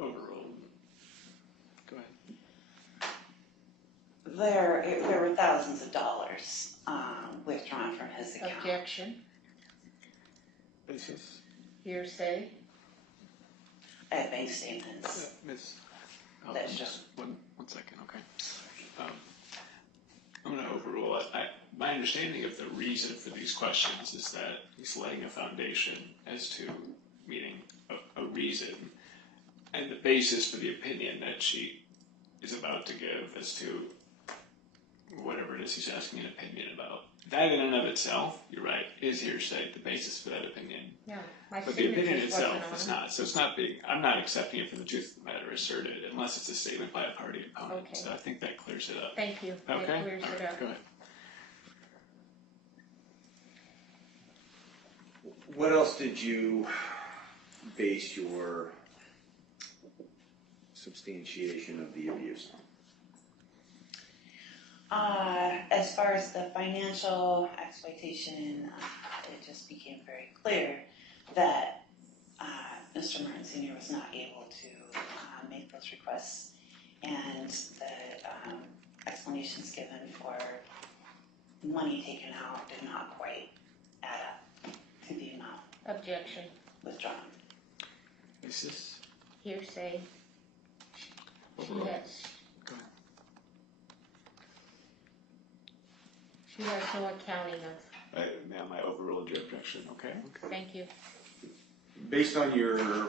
Overruled. Go ahead. there were thousands of dollars withdrawn from his account. Objection. Basis. Hearsay. I have bank statements. Miss. That's Just one second, okay. I'm going to overrule it. My understanding of the reason for these questions is that he's laying a foundation as to meaning a reason and the basis for the opinion that she is about to give as to whatever it is he's asking an opinion about. That in and of itself, you're right, is hearsay, the basis for that opinion. Yeah, my But the opinion signature wasn't itself on is it. not. So it's not being, I'm not accepting it for the truth of the matter asserted unless it's a statement by a party opponent. Okay. So I think that clears it up. Thank you. Okay? It clears All it right, up. go ahead. What else did you base your substantiation of the abuse on? As far as the financial exploitation, it just became very clear that Mr. Martin Sr. was not able to make those requests, and the explanations given for money taken out did not quite add up to the amount Objection. withdrawn. Basis? Hearsay. Overruled. Yes. Go ahead. She has no accounting of. Now I overruled your objection, okay? Thank you. Based on your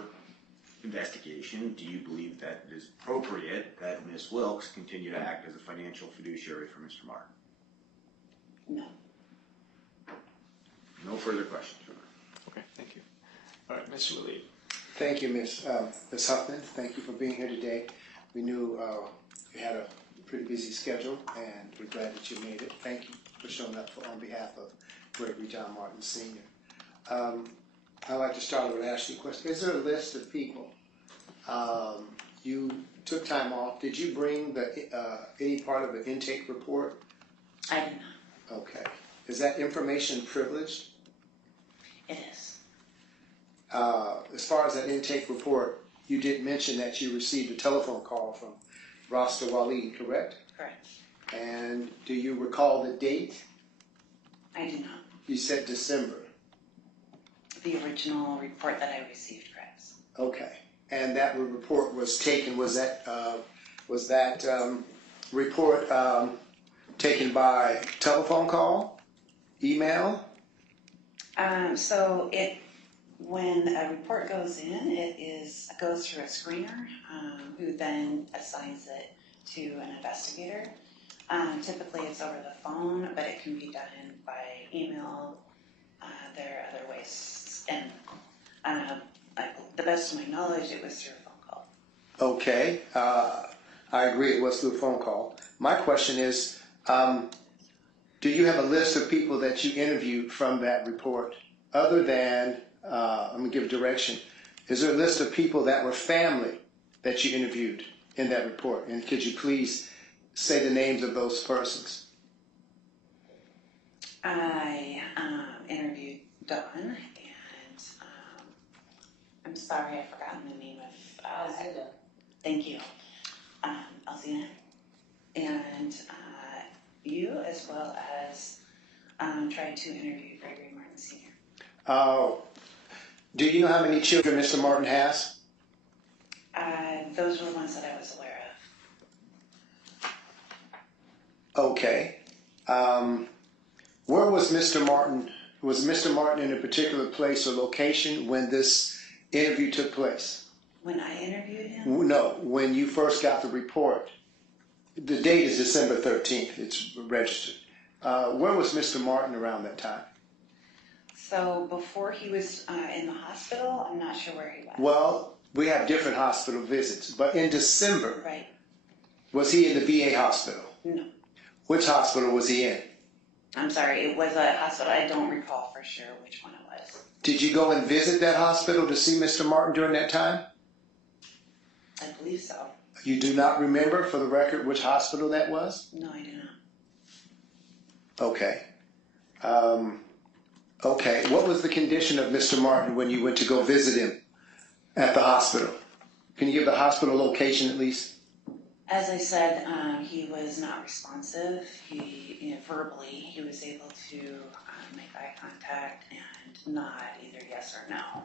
investigation, do you believe that it is appropriate that Ms. Wilkes continue to act as a financial fiduciary for Mr. Martin? No. No further questions from her. Okay, thank you. All right, Mr. Willie. Thank you, Ms. Huffman. Thank you for being here today. We knew you had a pretty busy schedule, and we're glad that you made it. Thank you for showing up on behalf of Gregory John Martin Sr. I'd like to start with asking you a question. Is there a list of people you took time off? Did you bring any part of the intake report? I did not. Okay. Is that information privileged? It is. As far as that intake report, you did mention that you received a telephone call from Rasta Waleed, correct? Correct. And do you recall the date? I do not. You said December. The original report that I received, correct. Okay. And that report was taken, was that report taken by telephone call, email? So when a report goes in, it goes through a screener who then assigns it to an investigator. Typically it's over the phone, but it can be done by email. There are other ways, and the best of my knowledge, it was through a phone call. Okay. I agree it was through a phone call. My question is, do you have a list of people that you interviewed from that report? Other than, let me give direction. Is there a list of people that were family that you interviewed in that report? And could you please say the names of those persons? I interviewed Dawn, and I'm sorry, I've forgotten the name of Alzina. Thank you, Alzina, and you, as well as trying to interview Gregory Martin Sr. Do you know how many children Mr. Martin has? Those were the ones that I was aware of. Okay. Where was Mr. Martin? Was Mr. Martin in a particular place or location when this interview took place? When I interviewed him? No, when you first got the report. The date is December 13th. It's registered. Where was Mr. Martin around that time? So before he was in the hospital, I'm not sure where he was. Well, we have different hospital visits, but in December, Right. was he in the VA hospital? No. Which hospital was he in? I'm sorry, it was a hospital. I don't recall for sure which one it was. Did you go and visit that hospital to see Mr. Martin during that time? I believe so. You do not remember, for the record, which hospital that was? No, I do not. Okay. Okay. What was the condition of Mr. Martin when you went to go visit him at the hospital? Can you give the hospital location at least? As I said, he was not responsive. He, verbally, he was able to make eye contact and nod either yes or no.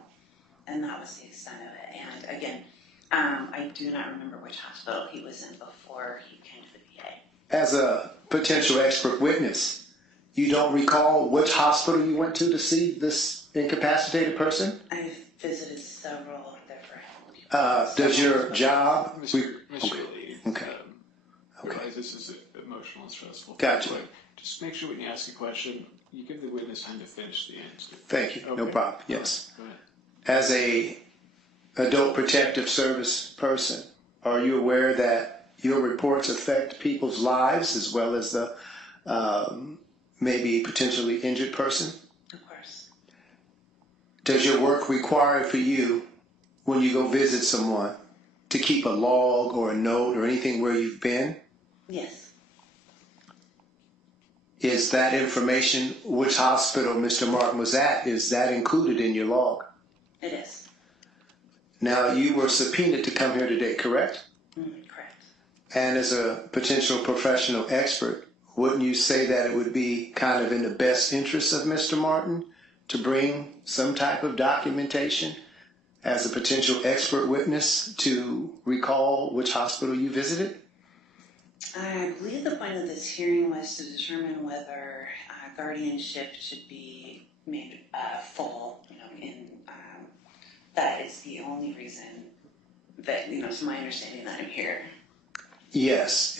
And that was the extent of it. And again, I do not remember which hospital he was in before he came to the VA. As a potential expert witness, you don't recall which hospital you went to see this incapacitated person? I've visited several different. Does your job... Mr. Lee, Okay. I realize this is emotional and stressful. Gotcha. But just make sure when you ask a question, you give the witness time to finish the answer. Thank you. No Okay. problem. Yes. Go ahead. As a adult protective service person, are you aware that your reports affect people's lives as well as the maybe potentially injured person? Of course. Does your work require for you, when you go visit someone, to keep a log or a note or anything where you've been? Yes. Is that information, which hospital Mr. Martin was at, is that included in your log? It is. Now, you were subpoenaed to come here today, correct? Correct. And as a potential professional expert, wouldn't you say that it would be kind of in the best interest of Mr. Martin to bring some type of documentation as a potential expert witness to recall which hospital you visited? I believe the point of this hearing was to determine whether guardianship should be made full, that is the only reason that, to my understanding, that I'm here. Yes,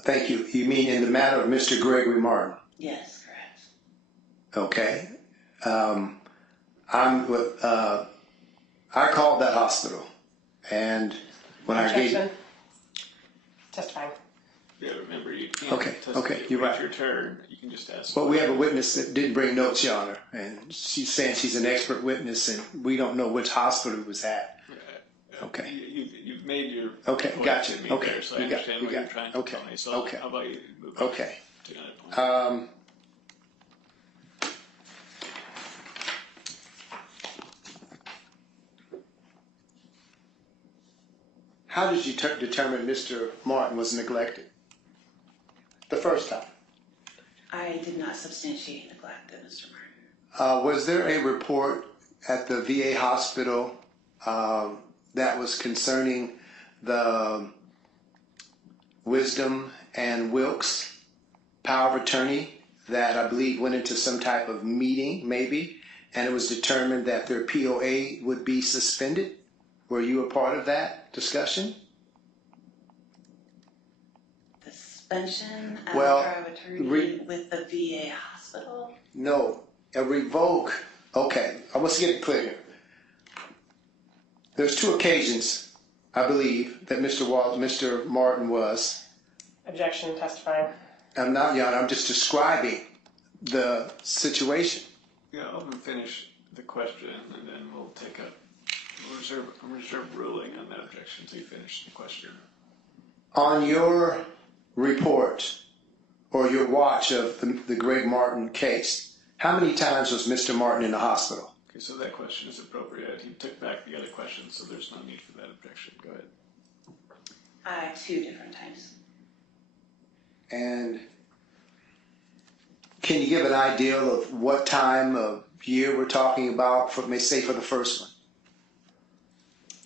thank you. You mean in the matter of Mr. Gregory Martin? Yes, correct. Okay. I called that hospital, and when I gave... Objection. Testifying. Yeah, remember, you can't Okay, you're right. It's your turn. You can just ask. Well, we have a witness that didn't bring notes, Your Honor, and she's saying she's an expert witness, and we don't know which hospital it was at. Okay. You've made your Okay, point gotcha. to me Okay, there, so I you got- understand you what got- you're trying to okay, tell me. So okay. how about you move on Okay. to another point? How did you determine Mr. Martin was neglected? The first time. I did not substantiate neglect of Mr. Martin. Was there a report at the VA hospital that was concerning the Wisdom and Wilkes power of attorney that I believe went into some type of meeting, maybe, and it was determined that their POA would be suspended? Were you a part of that discussion? The suspension of Well, power of attorney with the VA hospital? No, a revoke. Okay, I must get it clear here. There's two occasions, I believe, that Mr. Martin was. Objection. Testifying. I'm not, Your Honor, I'm just describing the situation. Yeah, I'll finish the question, and then we'll take a reserve ruling on that objection until you finish the question. On your report or your watch of the Greg Martin case, how many times was Mr. Martin in the hospital? Okay, so that question is appropriate. He took back the other question, so there's no need for that objection. Go ahead. 2 different times. And can you give an idea of what time of year we're talking about, for the first one?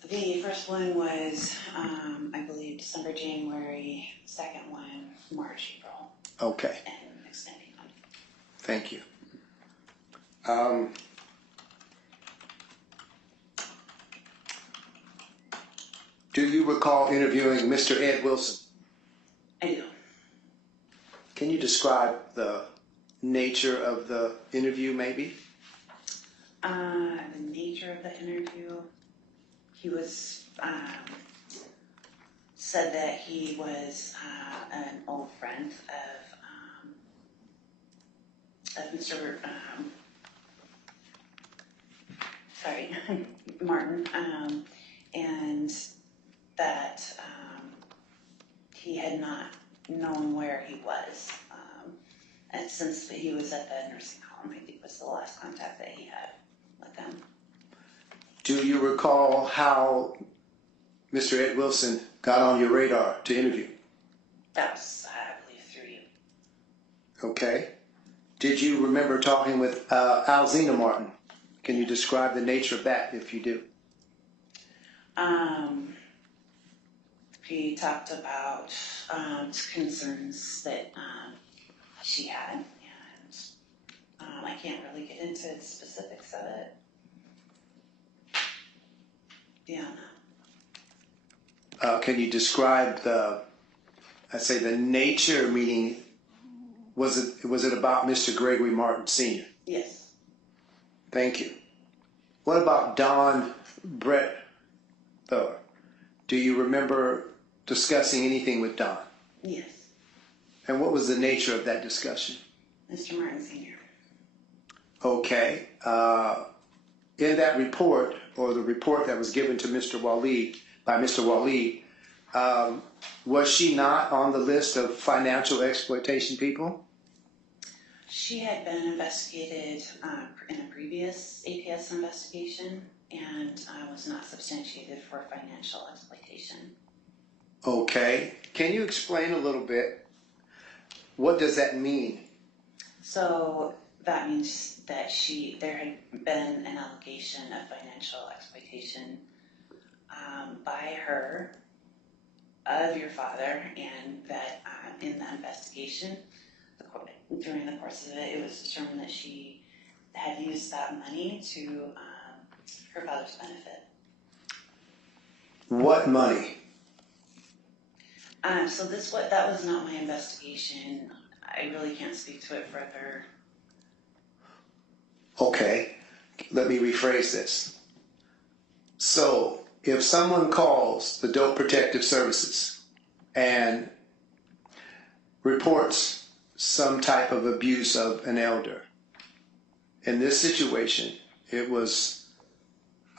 The first one was, I believe, December, January. Second one, March, April. Okay, And extending on. thank you. Do you recall interviewing Mr. Ed Wilson? I do. Can you describe the nature of the interview, maybe? The nature of the interview, he was, said that he was an old friend of Mr. Martin, and that he had not known where he was. And since he was at the nursing home, I think was the last contact that he had with them. Do you recall how Mr. Ed Wilson got on your radar to interview? That was, I believe, through you. Okay. Did you remember talking with Alzina Martin? Can you describe the nature of that, if you do? We talked about concerns that she had, and I can't really get into the specifics of it beyond that. Can you describe the nature, meaning was it about Mr. Gregory Martin Sr.? Yes. Thank you. What about Don Brett Thor? Do you remember discussing anything with Don? Yes. And what was the nature of that discussion? Mr. Martin Sr. Okay. In that report, or the report that was given to Mr. Waleed, by Mr. Waleed, was she not on the list of financial exploitation people? She had been investigated in a previous APS investigation and was not substantiated for financial exploitation. Okay. Can you explain a little bit? What does that mean? So that means that there had been an allegation of financial exploitation by her of your father, and that in the investigation, during the course of it, it was determined that she had used that money to her father's benefit. What money? So that was not my investigation. I really can't speak to it further. Okay, let me rephrase this. So, if someone calls the Adult Protective Services and reports some type of abuse of an elder, in this situation,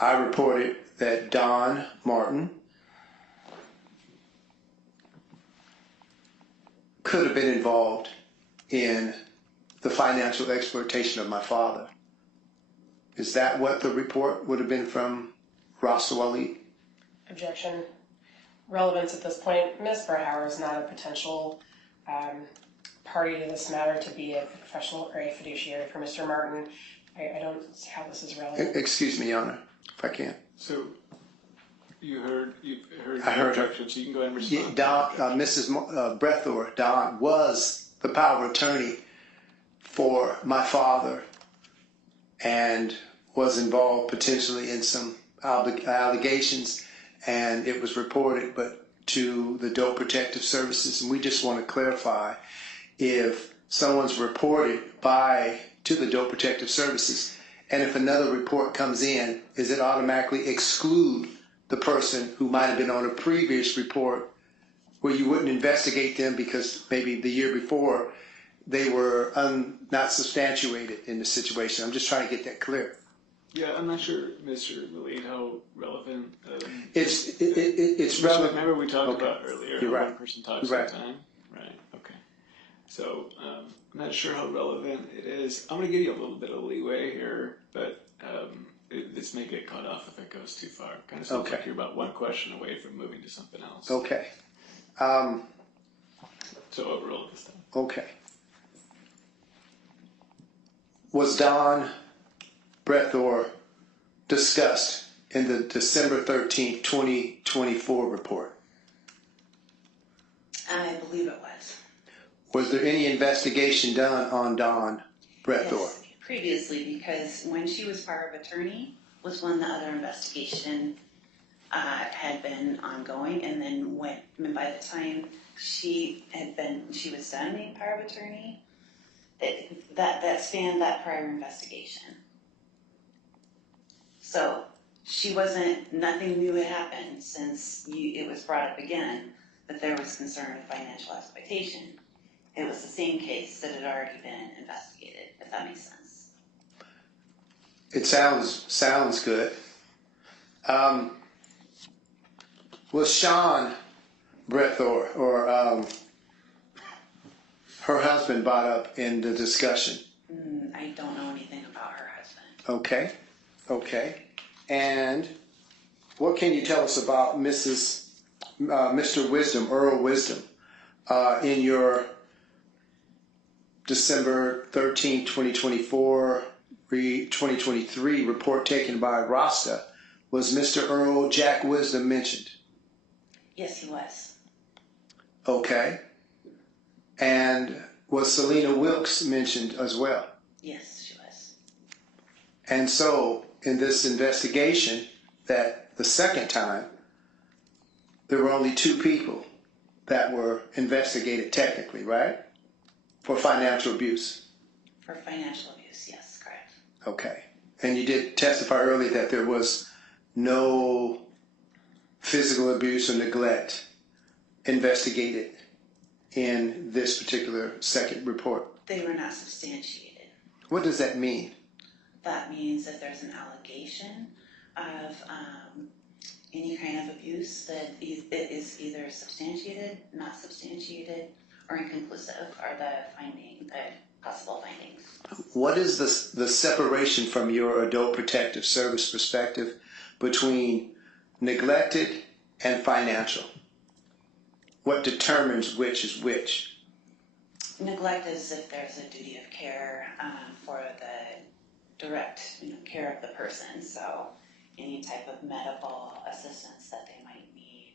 I reported that Don Martin could have been involved in the financial exploitation of my father. Is that what the report would have been from Rasta Waleed? Objection. Relevance at this point. Ms. Brethauer is not a potential party to this matter to be a professional or a fiduciary for Mr. Martin. I don't see how this is relevant. Excuse me, Your Honor, if I can. So you've heard I heard her. objection, so you can go ahead and respond. Mrs. Brethauer, Don, was the power of attorney for my father and was involved potentially in some allegations, and it was reported to the Adult Protective Services. And we just want to clarify, if someone's reported to the Adult Protective Services, and if another report comes in, is it automatically exclude the person who might have been on a previous report where you wouldn't investigate them because maybe the year before they were not substantiated in the situation? I'm just trying to get that clear. Yeah, I'm not sure, Mr. Waleed, how relevant. It's relevant. Remember we talked about earlier You're how right. one person talks You're at a time? Right, okay. So I'm not sure how relevant it is. I'm going to give you a little bit of leeway here, but this may get cut off if it goes too far. Kind of sounds like you're about one question away from moving to something else. Okay. So overrule this time. Okay. Was Don Brethauer discussed in the December 13th, 2024 report? I believe it was. Was there any investigation done on Don Brethauer? Yes, previously, because when she was power of attorney was when the other investigation had been ongoing, and then by the time she was done being power of attorney, that spanned that prior investigation. So nothing new had happened since it was brought up again that there was concern of financial exploitation. it was the same case that had already been investigated, if that makes sense. It sounds good. Was Sean Brethor or her husband brought up in the discussion? I don't know anything about her husband. Okay. And what can you tell us about Mr. Wisdom, Earl Wisdom, in your December 13, 2023 report taken by Rasta? Was Mr. Earl Jack Wisdom mentioned? Yes, he was. Okay. And was Selena Wilkes mentioned as well? Yes, she was. And so, in this investigation, that the second time, there were only 2 people that were investigated technically, right? For financial abuse. For financial abuse, yes, correct. Okay. And you did testify earlier that there was no physical abuse or neglect investigated in this particular second report. They were not substantiated. What does that mean? That means if there's an allegation of any kind of abuse, that it is either substantiated, not substantiated, or inconclusive are the possible findings. What is the separation from your adult protective service perspective between neglected and financial? What determines which is which? Neglect is if there's a duty of care for the direct care of the person. So any type of medical assistance that they might need,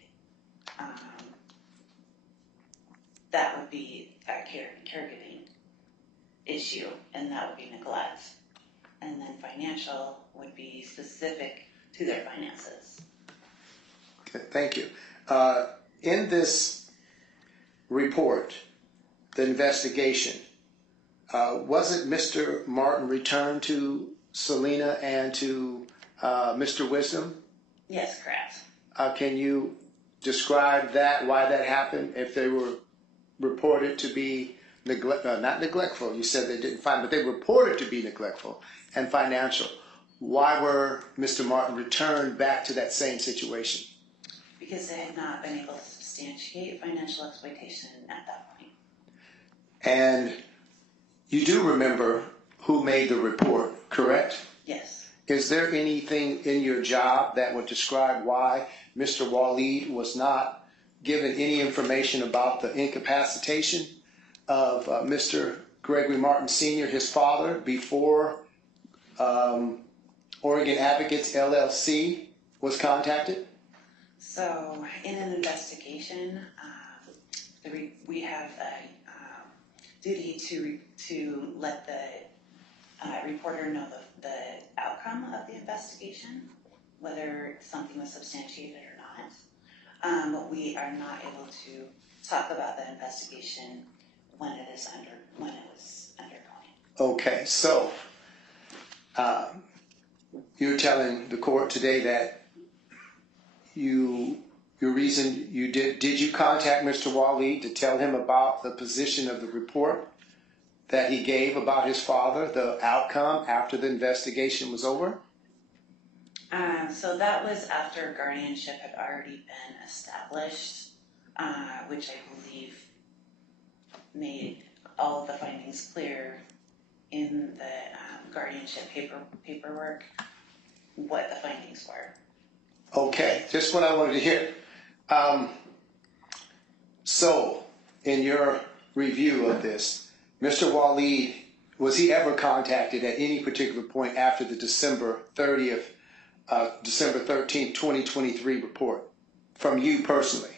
that would be a caregiving issue, and that would be neglect. And then financial would be specific to their finances. Okay, thank you. In this report, the investigation, wasn't Mr. Martin returned to Selena and to Mr. Wisdom? Yes, correct. Can you describe that, why that happened, if they were reported to be not neglectful, you said they didn't find, but they reported to be neglectful and financial. Why were Mr. Martin returned back to that same situation? Because they had not been able to substantiate financial exploitation at that point. And you do remember who made the report, correct? Yes. Is there anything in your job that would describe why Mr. Waleed was not given any information about the incapacitation of Mr. Gregory Martin Sr., his father, before Oregon Advocates LLC was contacted? So in an investigation, we have a duty to let the reporter know the outcome of the investigation, whether something was substantiated or not. But we are not able to talk about the investigation when it was undergoing. Okay, so you're telling the court today that your reason you did you contact Mr. Waleed to tell him about the position of the report that he gave about his father, the outcome after the investigation was over? So that was after guardianship had already been established, which I believe made all of the findings clear in the guardianship paperwork, what the findings were. Okay, just what I wanted to hear. So, in your review of this, Mr. Waleed, was he ever contacted at any particular point after the December 13th, 2023 report from you personally?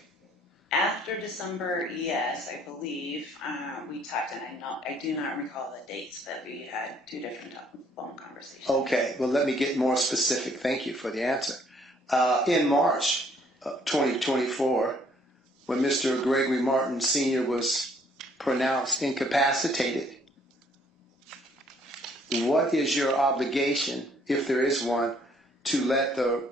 After December, yes, I believe we talked, and I do not recall the dates that we had 2 different phone conversations. Okay, well, let me get more specific. Thank you for the answer. In March of 2024, when Mr. Gregory Martin Sr. was pronounced incapacitated, what is your obligation, if there is one, to let the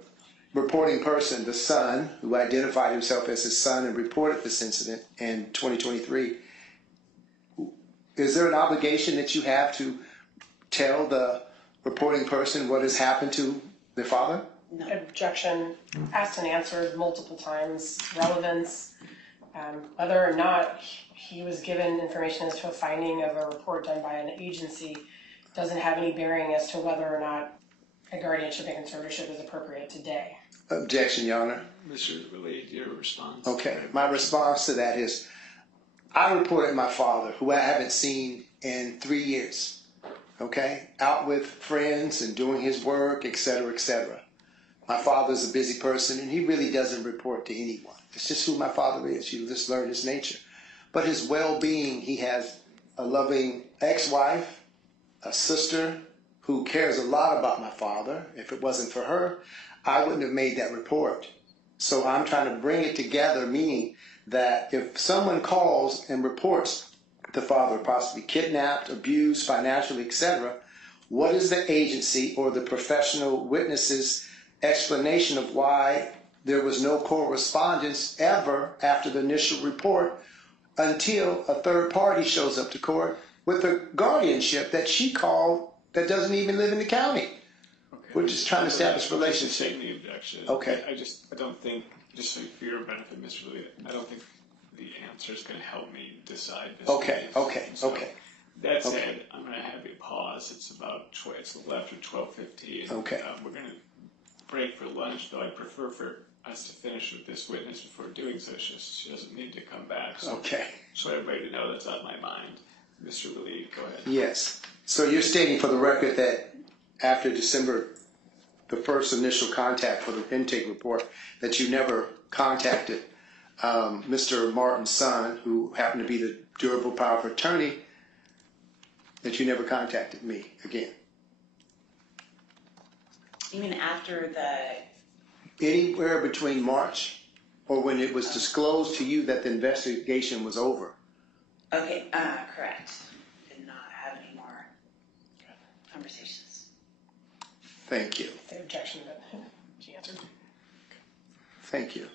reporting person, the son, who identified himself as his son and reported this incident in 2023, is there an obligation that you have to tell the reporting person what has happened to their father? No. Objection, asked and answered multiple times, relevance, whether or not he was given information as to a finding of a report done by an agency doesn't have any bearing as to whether or not a guardianship and conservatorship is appropriate today. Objection, Your Honor. Mr. Relied, your response. Okay, my response to that is, I reported my father, who I haven't seen in 3 years, okay, out with friends and doing his work, et cetera, et cetera. My father's a busy person, and he really doesn't report to anyone. It's just who my father is. You just learn his nature. But his well-being, he has a loving ex-wife, a sister who cares a lot about my father. If it wasn't for her, I wouldn't have made that report. So I'm trying to bring it together, meaning that if someone calls and reports the father possibly kidnapped, abused, financially, etc., what is the agency or the professional witness's explanation of why there was no correspondence ever after the initial report until a third party shows up to court with a guardianship that she called that doesn't even live in the county? Okay. We're just trying to establish relationship. Just the objection. Okay. I don't think, just for your benefit, Mr. Relied, I don't think the answer is going to help me decide this. Okay, case. okay, So, okay. That said, Okay. I'm going to have you pause. It's about it's a little after 12:15. Okay. We're going to break for lunch, though I'd prefer for us to finish with this witness before doing so. She doesn't need to come back. So Okay. so everybody to know that's on my mind. Mr. Relied, go ahead. Yes. So you're stating for the record that after December, the first initial contact for the intake report, that you never contacted Mr. Martin's son, who happened to be the durable power of attorney, that you never contacted me again. You mean after the, Anywhere between March or when it was disclosed to you that the investigation was over. okay, correct. Did not have any more conversations. Thank you. The objection that she answered. Thank you.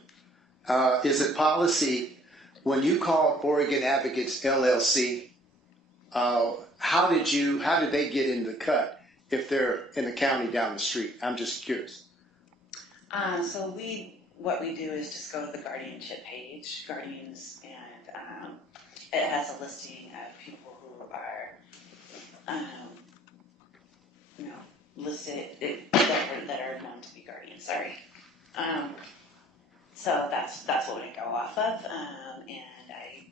Is it policy, when you called Oregon Advocates LLC, how did they get in the cut if they're in the county down the street? I'm just curious. So what we do is just go to the guardianship page, Guardians, and it has a listing of people who are, listed that are known to be guardians. Sorry. So that's what we go off of, and I,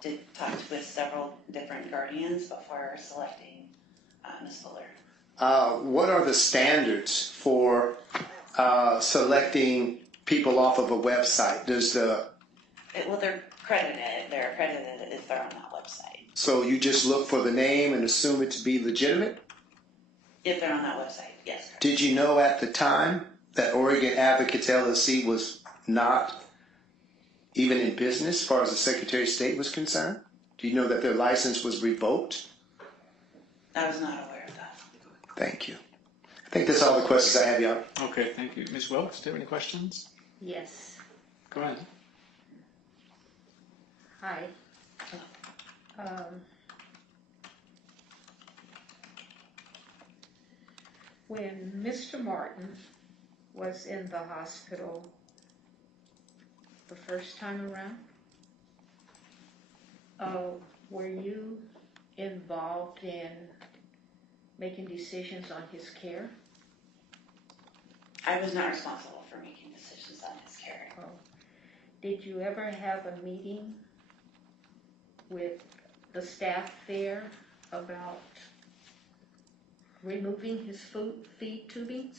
did talk with several different guardians before selecting Ms. Fuller. What are the standards for selecting people off of a website? Well, they're accredited. They're accredited if they're on that website. So you just look for the name and assume it to be legitimate? If they're on that website, yes. Correct. Did you know at the time that Oregon Advocates LLC was not even in business as far as the Secretary of State was concerned? Do you know that their license was revoked? I was not aware of that. Thank you. I think that's all the questions I have, Your Honor. Okay, thank you. Ms. Wilkes, do you have any questions? Yes. Go ahead. Hi. When Mr. Martin was in the hospital the first time around, were you involved in making decisions on his care? I was not responsible for making decisions on his care. Did you ever have a meeting with the staff there about removing his feed tubings?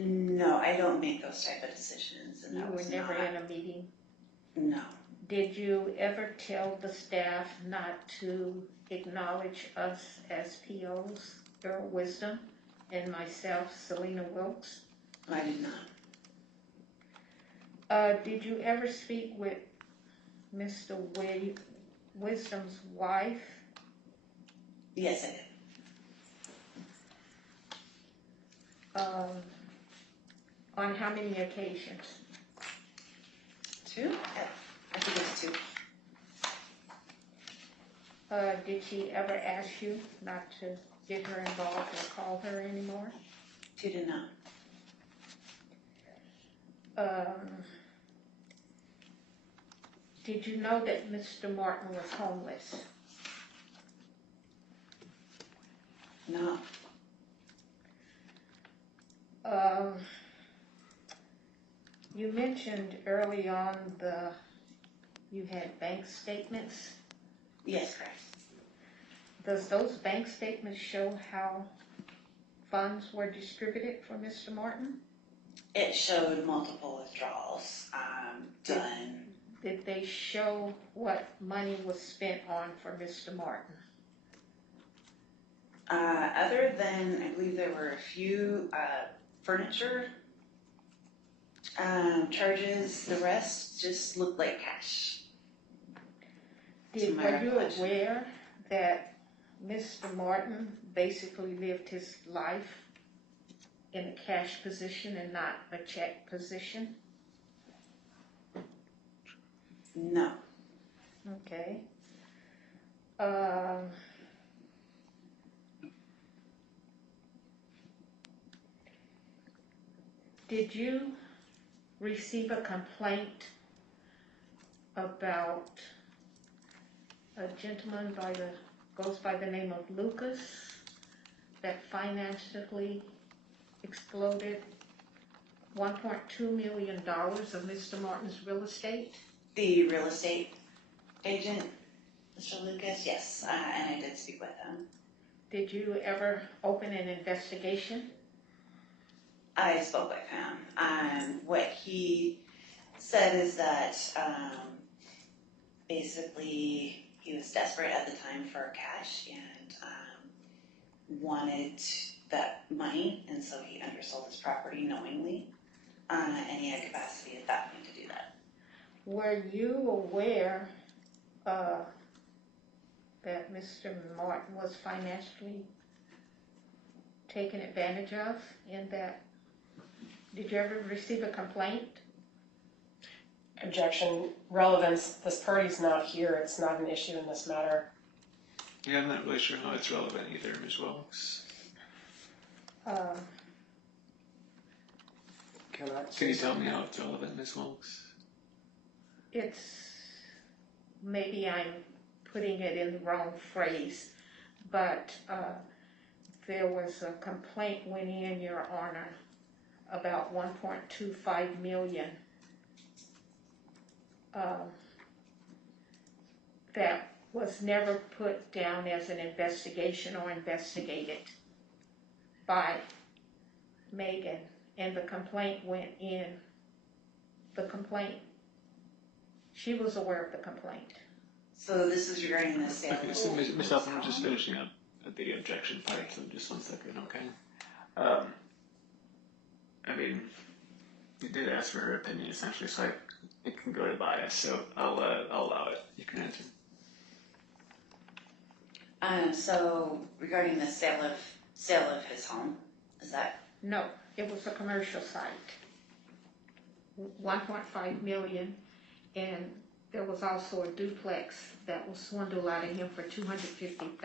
No, I don't make those type of decisions. And You that were was never not, in a meeting? No. Did you ever tell the staff not to acknowledge us as POs, Earl Wisdom, and myself, Selena Wilkes? I did not. Did you ever speak with Mr. Wisdom's wife? Yes, I did. On how many occasions? 2? I think it's 2. Did she ever ask you not to get her involved or call her anymore? She did not. Did you know that Mr. Martin was homeless? No. You mentioned early on you had bank statements. Yes, correct. Does those bank statements show how funds were distributed for Mr. Martin? It showed multiple withdrawals done. Did they show what money was spent on for Mr. Martin? Other than, I believe there were a few furniture charges, the rest just looked like cash. Were you aware that Mr. Martin basically lived his life in a cash position and not a check position? No. Okay. Did you receive a complaint about a gentleman goes by the name of Lucas that financially exploded $1.2 million of Mr. Martin's real estate? The real estate agent, Mr. Lucas, yes, and I did speak with him. Did you ever open an investigation? I spoke with him. What he said is that basically he was desperate at the time for cash and wanted that money, and so he undersold his property knowingly, and he had capacity at that point to do that. Were you aware that Mr. Martin was financially taken advantage of in that? Did you ever receive a complaint? Objection. Relevance. This party's not here. It's not an issue in this matter. Yeah, I'm not really sure how it's relevant either, Ms. Wilkes. Can you tell me how it's relevant, Ms. Wilkes? It's, maybe I'm putting it in the wrong phrase, but there was a complaint went in, Your Honor, about $1.25 million that was never put down as an investigation or investigated by Megan, and the complaint went in. She was aware of the complaint. So this is regarding the sale. Okay, so Ms. Elton, we're just finishing up the objection part, so just 1 second, okay? I mean, you did ask for her opinion essentially, so it can go to bias, so I'll allow it. You can answer. So regarding the sale of his home, is that? No, it was a commercial site. 1.5 million, and there was also a duplex that was swindled out of him for $250,000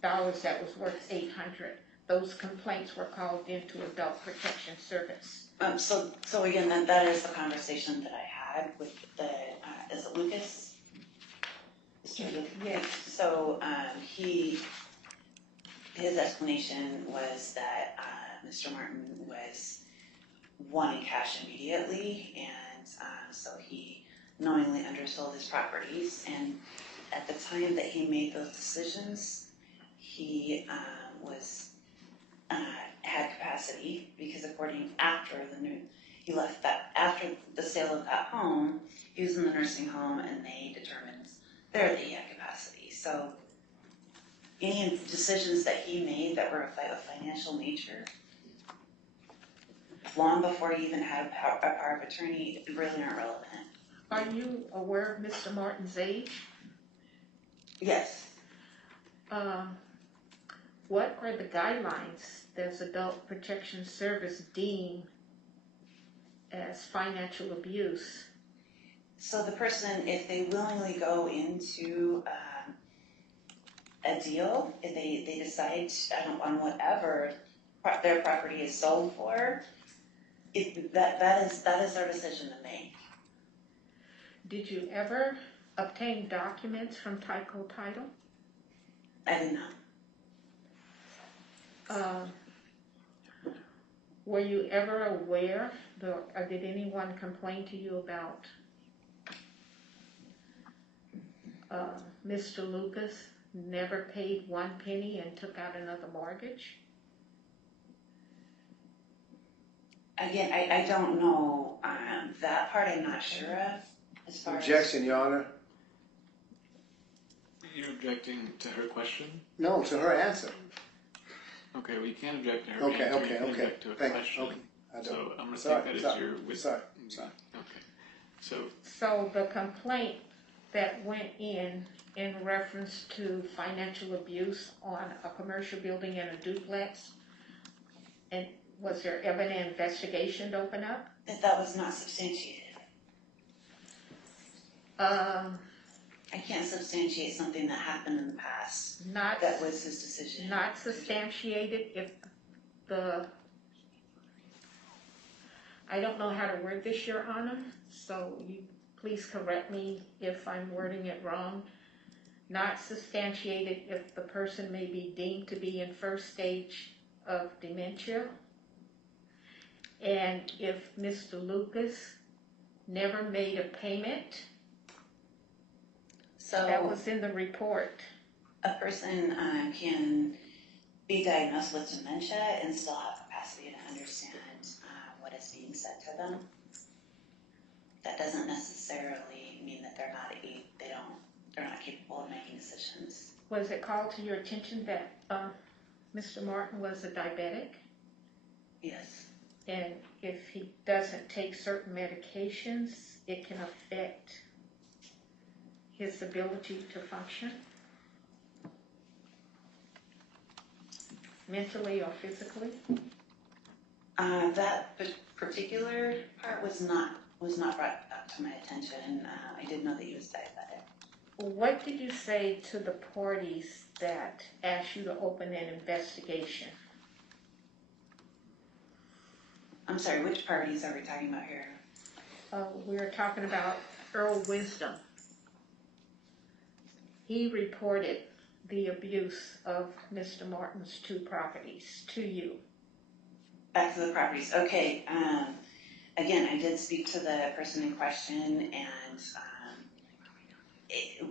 that was worth $800. Those complaints were called into Adult Protection Service. So again, that is the conversation that I had with is it Lucas? Mr. Lucas? Yes. So his explanation was that Mr. Martin was wanting cash immediately, and so he knowingly undersold his properties. And at the time that he made those decisions, he had capacity, because after the sale of that home, he was in the nursing home, and they determined there that he had capacity. So any decisions that he made that were of financial nature, long before he even had a power of attorney, really aren't relevant. Are you aware of Mr. Martin's age? Yes. What are the guidelines does Adult Protection Service deem as financial abuse? So the person, if they willingly go into a deal, if they decide on whatever their property is sold for, that is their decision to make. Did you ever obtain documents from Tyco Title? I did not. Were you ever aware, or did anyone complain to you about Mr. Lucas never paid 1 penny and took out another mortgage? Again, I don't know, that part I'm not sure of, as far as. Objection, Your Honor. You're objecting to her question? No, to her answer. Okay, well, you can't object to her Okay, answer. okay, You can okay. object to a Thank you. question. Okay, I don't. So I'm gonna Sorry, take that as sorry, your sorry. Okay. So So the complaint that went in reference to financial abuse on a commercial building and a duplex, and was there ever an investigation to open up? That was not substantiated. I can't substantiate something that happened in the past. Not, That was his decision. not substantiated if I don't know how to word this, Your Honor, so you please correct me if I'm wording it wrong. Not substantiated if the person may be deemed to be in first stage of dementia, and if Mr. Lucas never made a payment. That So was in the report. a person can be diagnosed with dementia and still have capacity to understand what is being said to them. That doesn't necessarily mean that they're not capable of making decisions. Was it called to your attention that Mr. Martin was a diabetic? Yes. And if he doesn't take certain medications, it can affect his ability to function mentally or physically? That particular part was not brought up to my attention. I did know that he was diabetic. What did you say to the parties that asked you to open an investigation? I'm sorry, which parties are we talking about here? We were talking about Earl Wisdom. He reported the abuse of Mr. Martin's 2 properties to you. Back to the properties. Okay. Again, I did speak to the person in question, and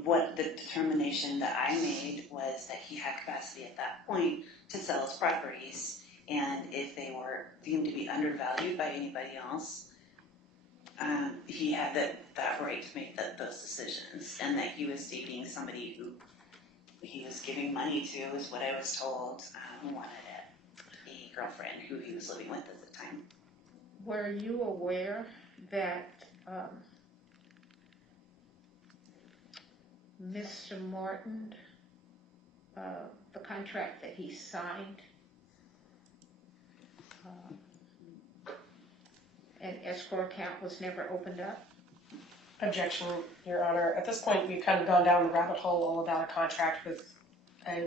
what the determination that I made was that he had capacity at that point to sell his properties, and if they were deemed to be undervalued by anybody else, he had that right to make those decisions, and that he was dating somebody who he was giving money to, is what I was told, who wanted a girlfriend who he was living with at the time. Were you aware that Mr. Martin, the contract that he signed, an escrow account was never opened up? Objection, Your Honor. At this point, we've kind of gone down the rabbit hole all about a contract with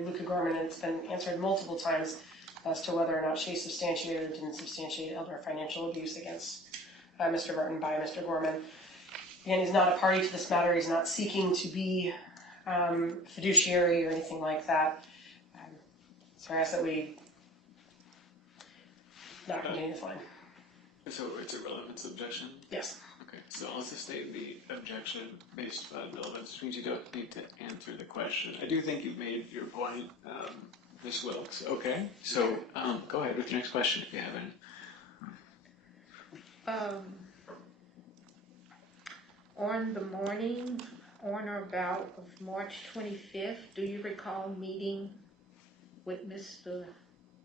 Luca Gorman, and it's been answered multiple times as to whether or not she substantiated or didn't substantiate elder financial abuse against Mr. Martin by Mr. Gorman. Again, he's not a party to this matter. He's not seeking to be fiduciary or anything like that. So I ask that we not continue this line. So it's a relevance objection? Yes. Okay, so I'll sustain the objection based on relevance, which means you don't need to answer the question. I do think you've made your point, Ms. Wilkes. Okay, so go ahead with your next question if you have any. On the morning on or about of March 25th, do you recall meeting with Mr.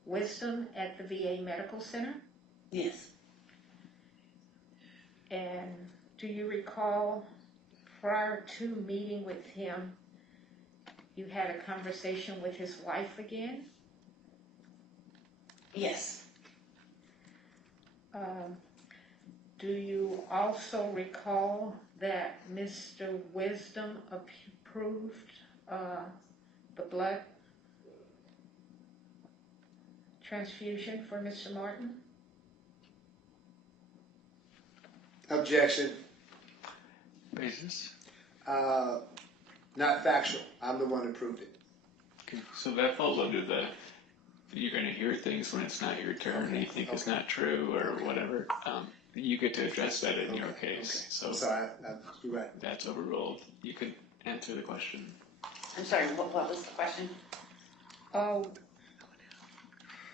Wisdom at the VA Medical Center? Yes. And do you recall, prior to meeting with him, you had a conversation with his wife again? Yes. Do you also recall that Mr. Wisdom approved the blood transfusion for Mr. Martin? Objection. Basis? Not factual. I'm the one who proved it. Okay, so that falls under the, you're going to hear things when it's not your turn and you think it's not true or whatever. You get to address that in your case. So I'm sorry, you're right. that's overruled. You could answer the question. I'm sorry, what was the question? Oh,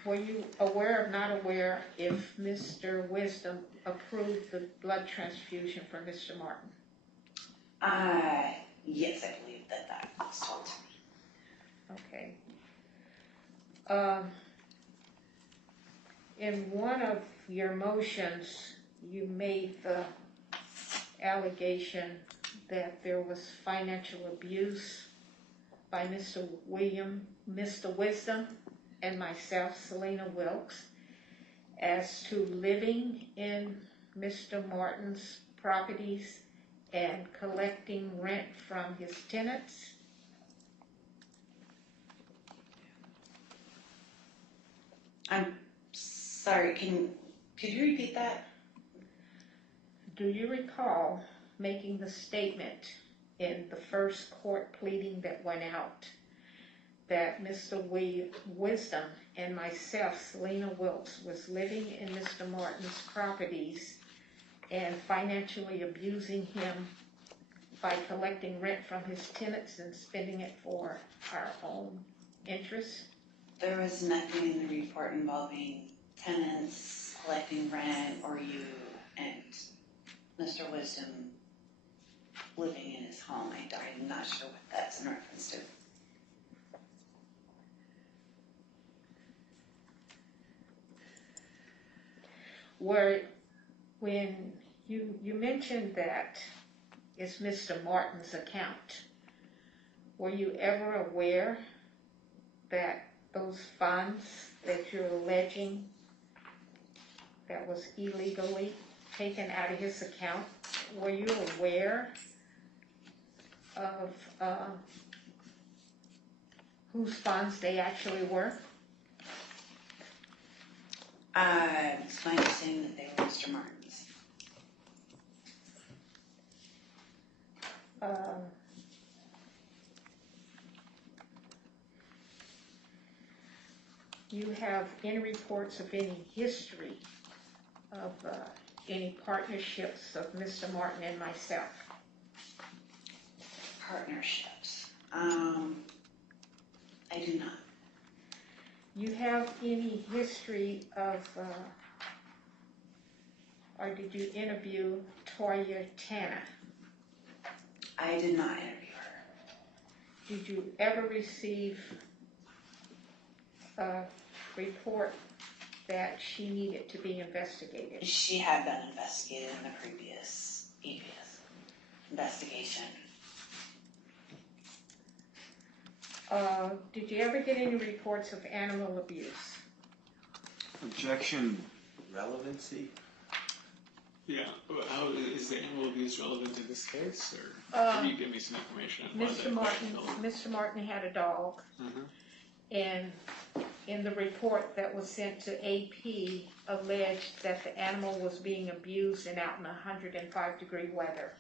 were you aware or not aware if Mr. Wisdom approved the blood transfusion for Mr. Martin? Yes, I believe that was told to me. Okay. In one of your motions, you made the allegation that there was financial abuse by Mr. Wisdom and myself, Selena Wilkes, as to living in Mr. Martin's properties and collecting rent from his tenants. I'm sorry, could you repeat that? Do you recall making the statement in the first court pleading that went out that Mr. Wisdom and myself, Selena Wilkes, was living in Mr. Martin's properties and financially abusing him by collecting rent from his tenants and spending it for our own interests? There was nothing in the report involving tenants collecting rent or you and Mr. Wisdom living in his home. I'm not sure what that's in reference to. When you mentioned that it's Mr. Martin's account, were you ever aware that those funds that you're alleging that was illegally taken out of his account, were you aware of whose funds they actually were? It's my understanding that they were Mr. Martin's. You have any reports of any history of any partnerships of Mr. Martin and myself? Partnerships. I do not. You have any history of, or did you interview Toya Tana? I did not interview her. Did you ever receive a report that she needed to be investigated? She had been investigated in the previous investigation. Did you ever get any reports of animal abuse? Objection. Relevancy? Yeah, well, how is the animal abuse relevant to this case, or can you give me some information on why that question is Mr. Martin had a dog, and in the report that was sent to AP, alleged that the animal was being abused and out in 105-degree weather.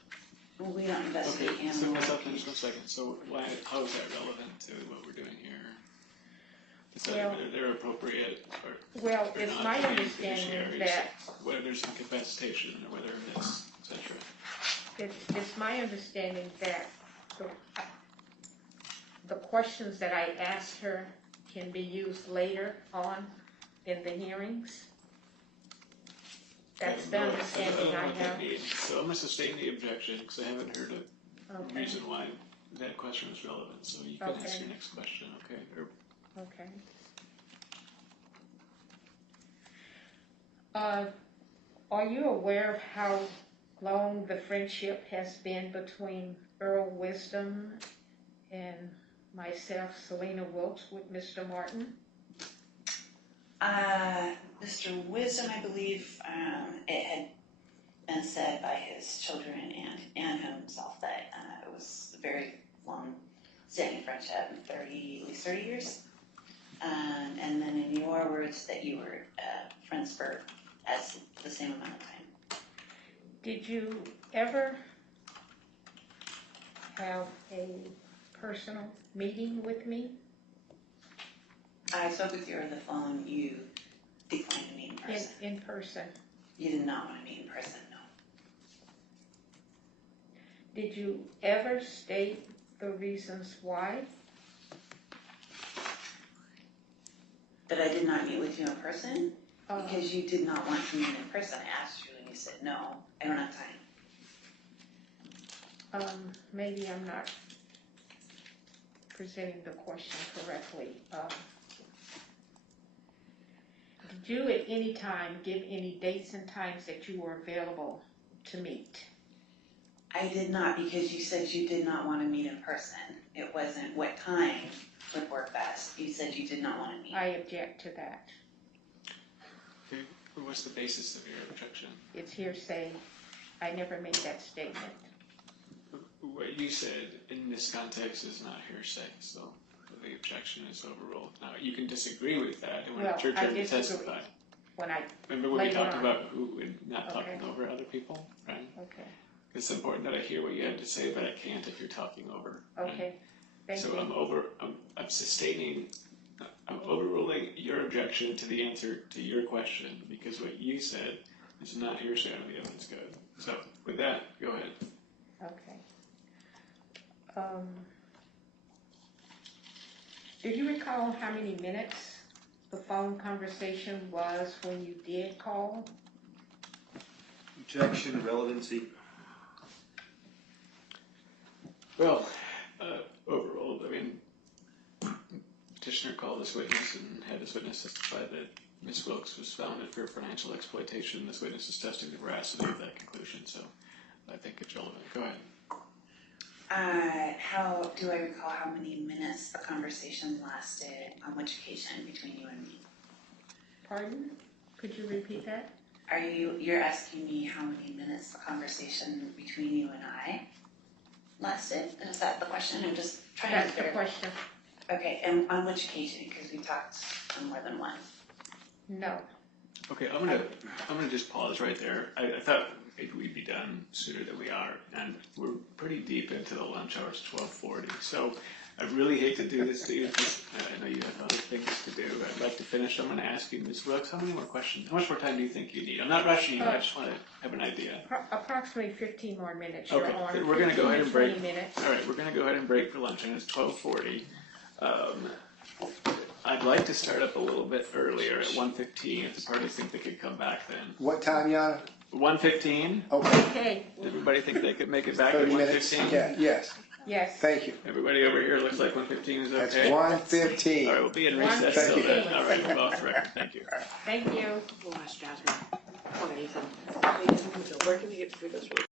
Well, we don't investigate Okay, so animal let's abuse. just 1 second. So how is that relevant to what we're doing here? Is that Well- whether they're appropriate or Well, or it's not my to be understanding fiduciaries, that whether there's incapacitation or whether it's etc. it's my understanding that the questions that I asked her can be used later on in the hearings. That's the understanding I have. So I'm going to sustain the objection because I haven't heard a Okay. reason why that question was relevant. So you can ask Okay. your next question, okay? Or Okay. Are you aware of how long the friendship has been between Earl Wisdom and myself, Selena Wilkes, with Mr. Martin? Mr. Wisdom, I believe, it had been said by his children and himself that it was a very long long-standing friendship, at least 30 years. And then in your words that you were friends for as the same amount of time. Did you ever have a personal meeting with me? I spoke with you over the phone. You declined to meet in person. In person. You did not want to meet in person, no. Did you ever state the reasons why? That I did not meet with you in person? Because you did not want to meet in person. I asked you and you said, no, I don't have time. Maybe I'm not presenting the question correctly. Did you at any time give any dates and times that you were available to meet? I did not, because you said you did not want to meet in person. It wasn't what time would work best. You said you did not want to meet. I object to that. Okay. What's the basis of your objection? It's hearsay. I never made that statement. What you said in this context is not hearsay, so the objection is overruled. Now, you can disagree with that, and when it's your turn to testify. Remember when we talked about not talking over other people, right? Okay. It's important that I hear what you have to say, but I can't if you're talking over. Right? Okay. Thank you. I'm overruling your objection to the answer to your question, because what you said is not hearsay under the evidence code. So, with that, go ahead. Okay. Do you recall how many minutes the phone conversation was when you did call? Objection, relevancy. Well, overruled. I mean, petitioner called this witness and had this witness testify that Ms. Wilkes was founded for financial exploitation. This witness is testing the veracity of that conclusion, so I think it's relevant. Go ahead. How do I recall how many minutes the conversation lasted on which occasion between you and me? Pardon? Could you repeat that? You're asking me how many minutes the conversation between you and I lasted? Is that the question? I'm just trying That's to the question. Okay, and on which occasion? Because we talked on more than one. No. Okay, I'm gonna just pause right there. I thought maybe we'd be done sooner than we are, and we're pretty deep into the lunch hours, 12:40. So I really hate to do this to you. I know you have other things to do. I'd like to finish. I'm going to ask you, Ms. Wilkes, how many more questions? How much more time do you think you need? I'm not rushing you. I just want to have an idea. Approximately 15 more minutes, Your Okay, Honor. we're going to go ahead and break. 20 minutes. All right, we're going to go ahead and break for lunch, and it's 12:40. I'd like to start up a little bit earlier at 1:15 if the parties think they could come back then. What time, Your Honor? 1:15? Okay. Okay. Everybody think they could make it back at 30 minutes? 1:15? Yeah, yes. Yes. Thank you. Everybody over here looks like 1:15 is That's okay? 1:15. All right, we'll be in recess Thank till you. then. All right, we're off the record. Thank you. Thank you. We'll ask Jasmine. Come on, Ethan. Where can we get food?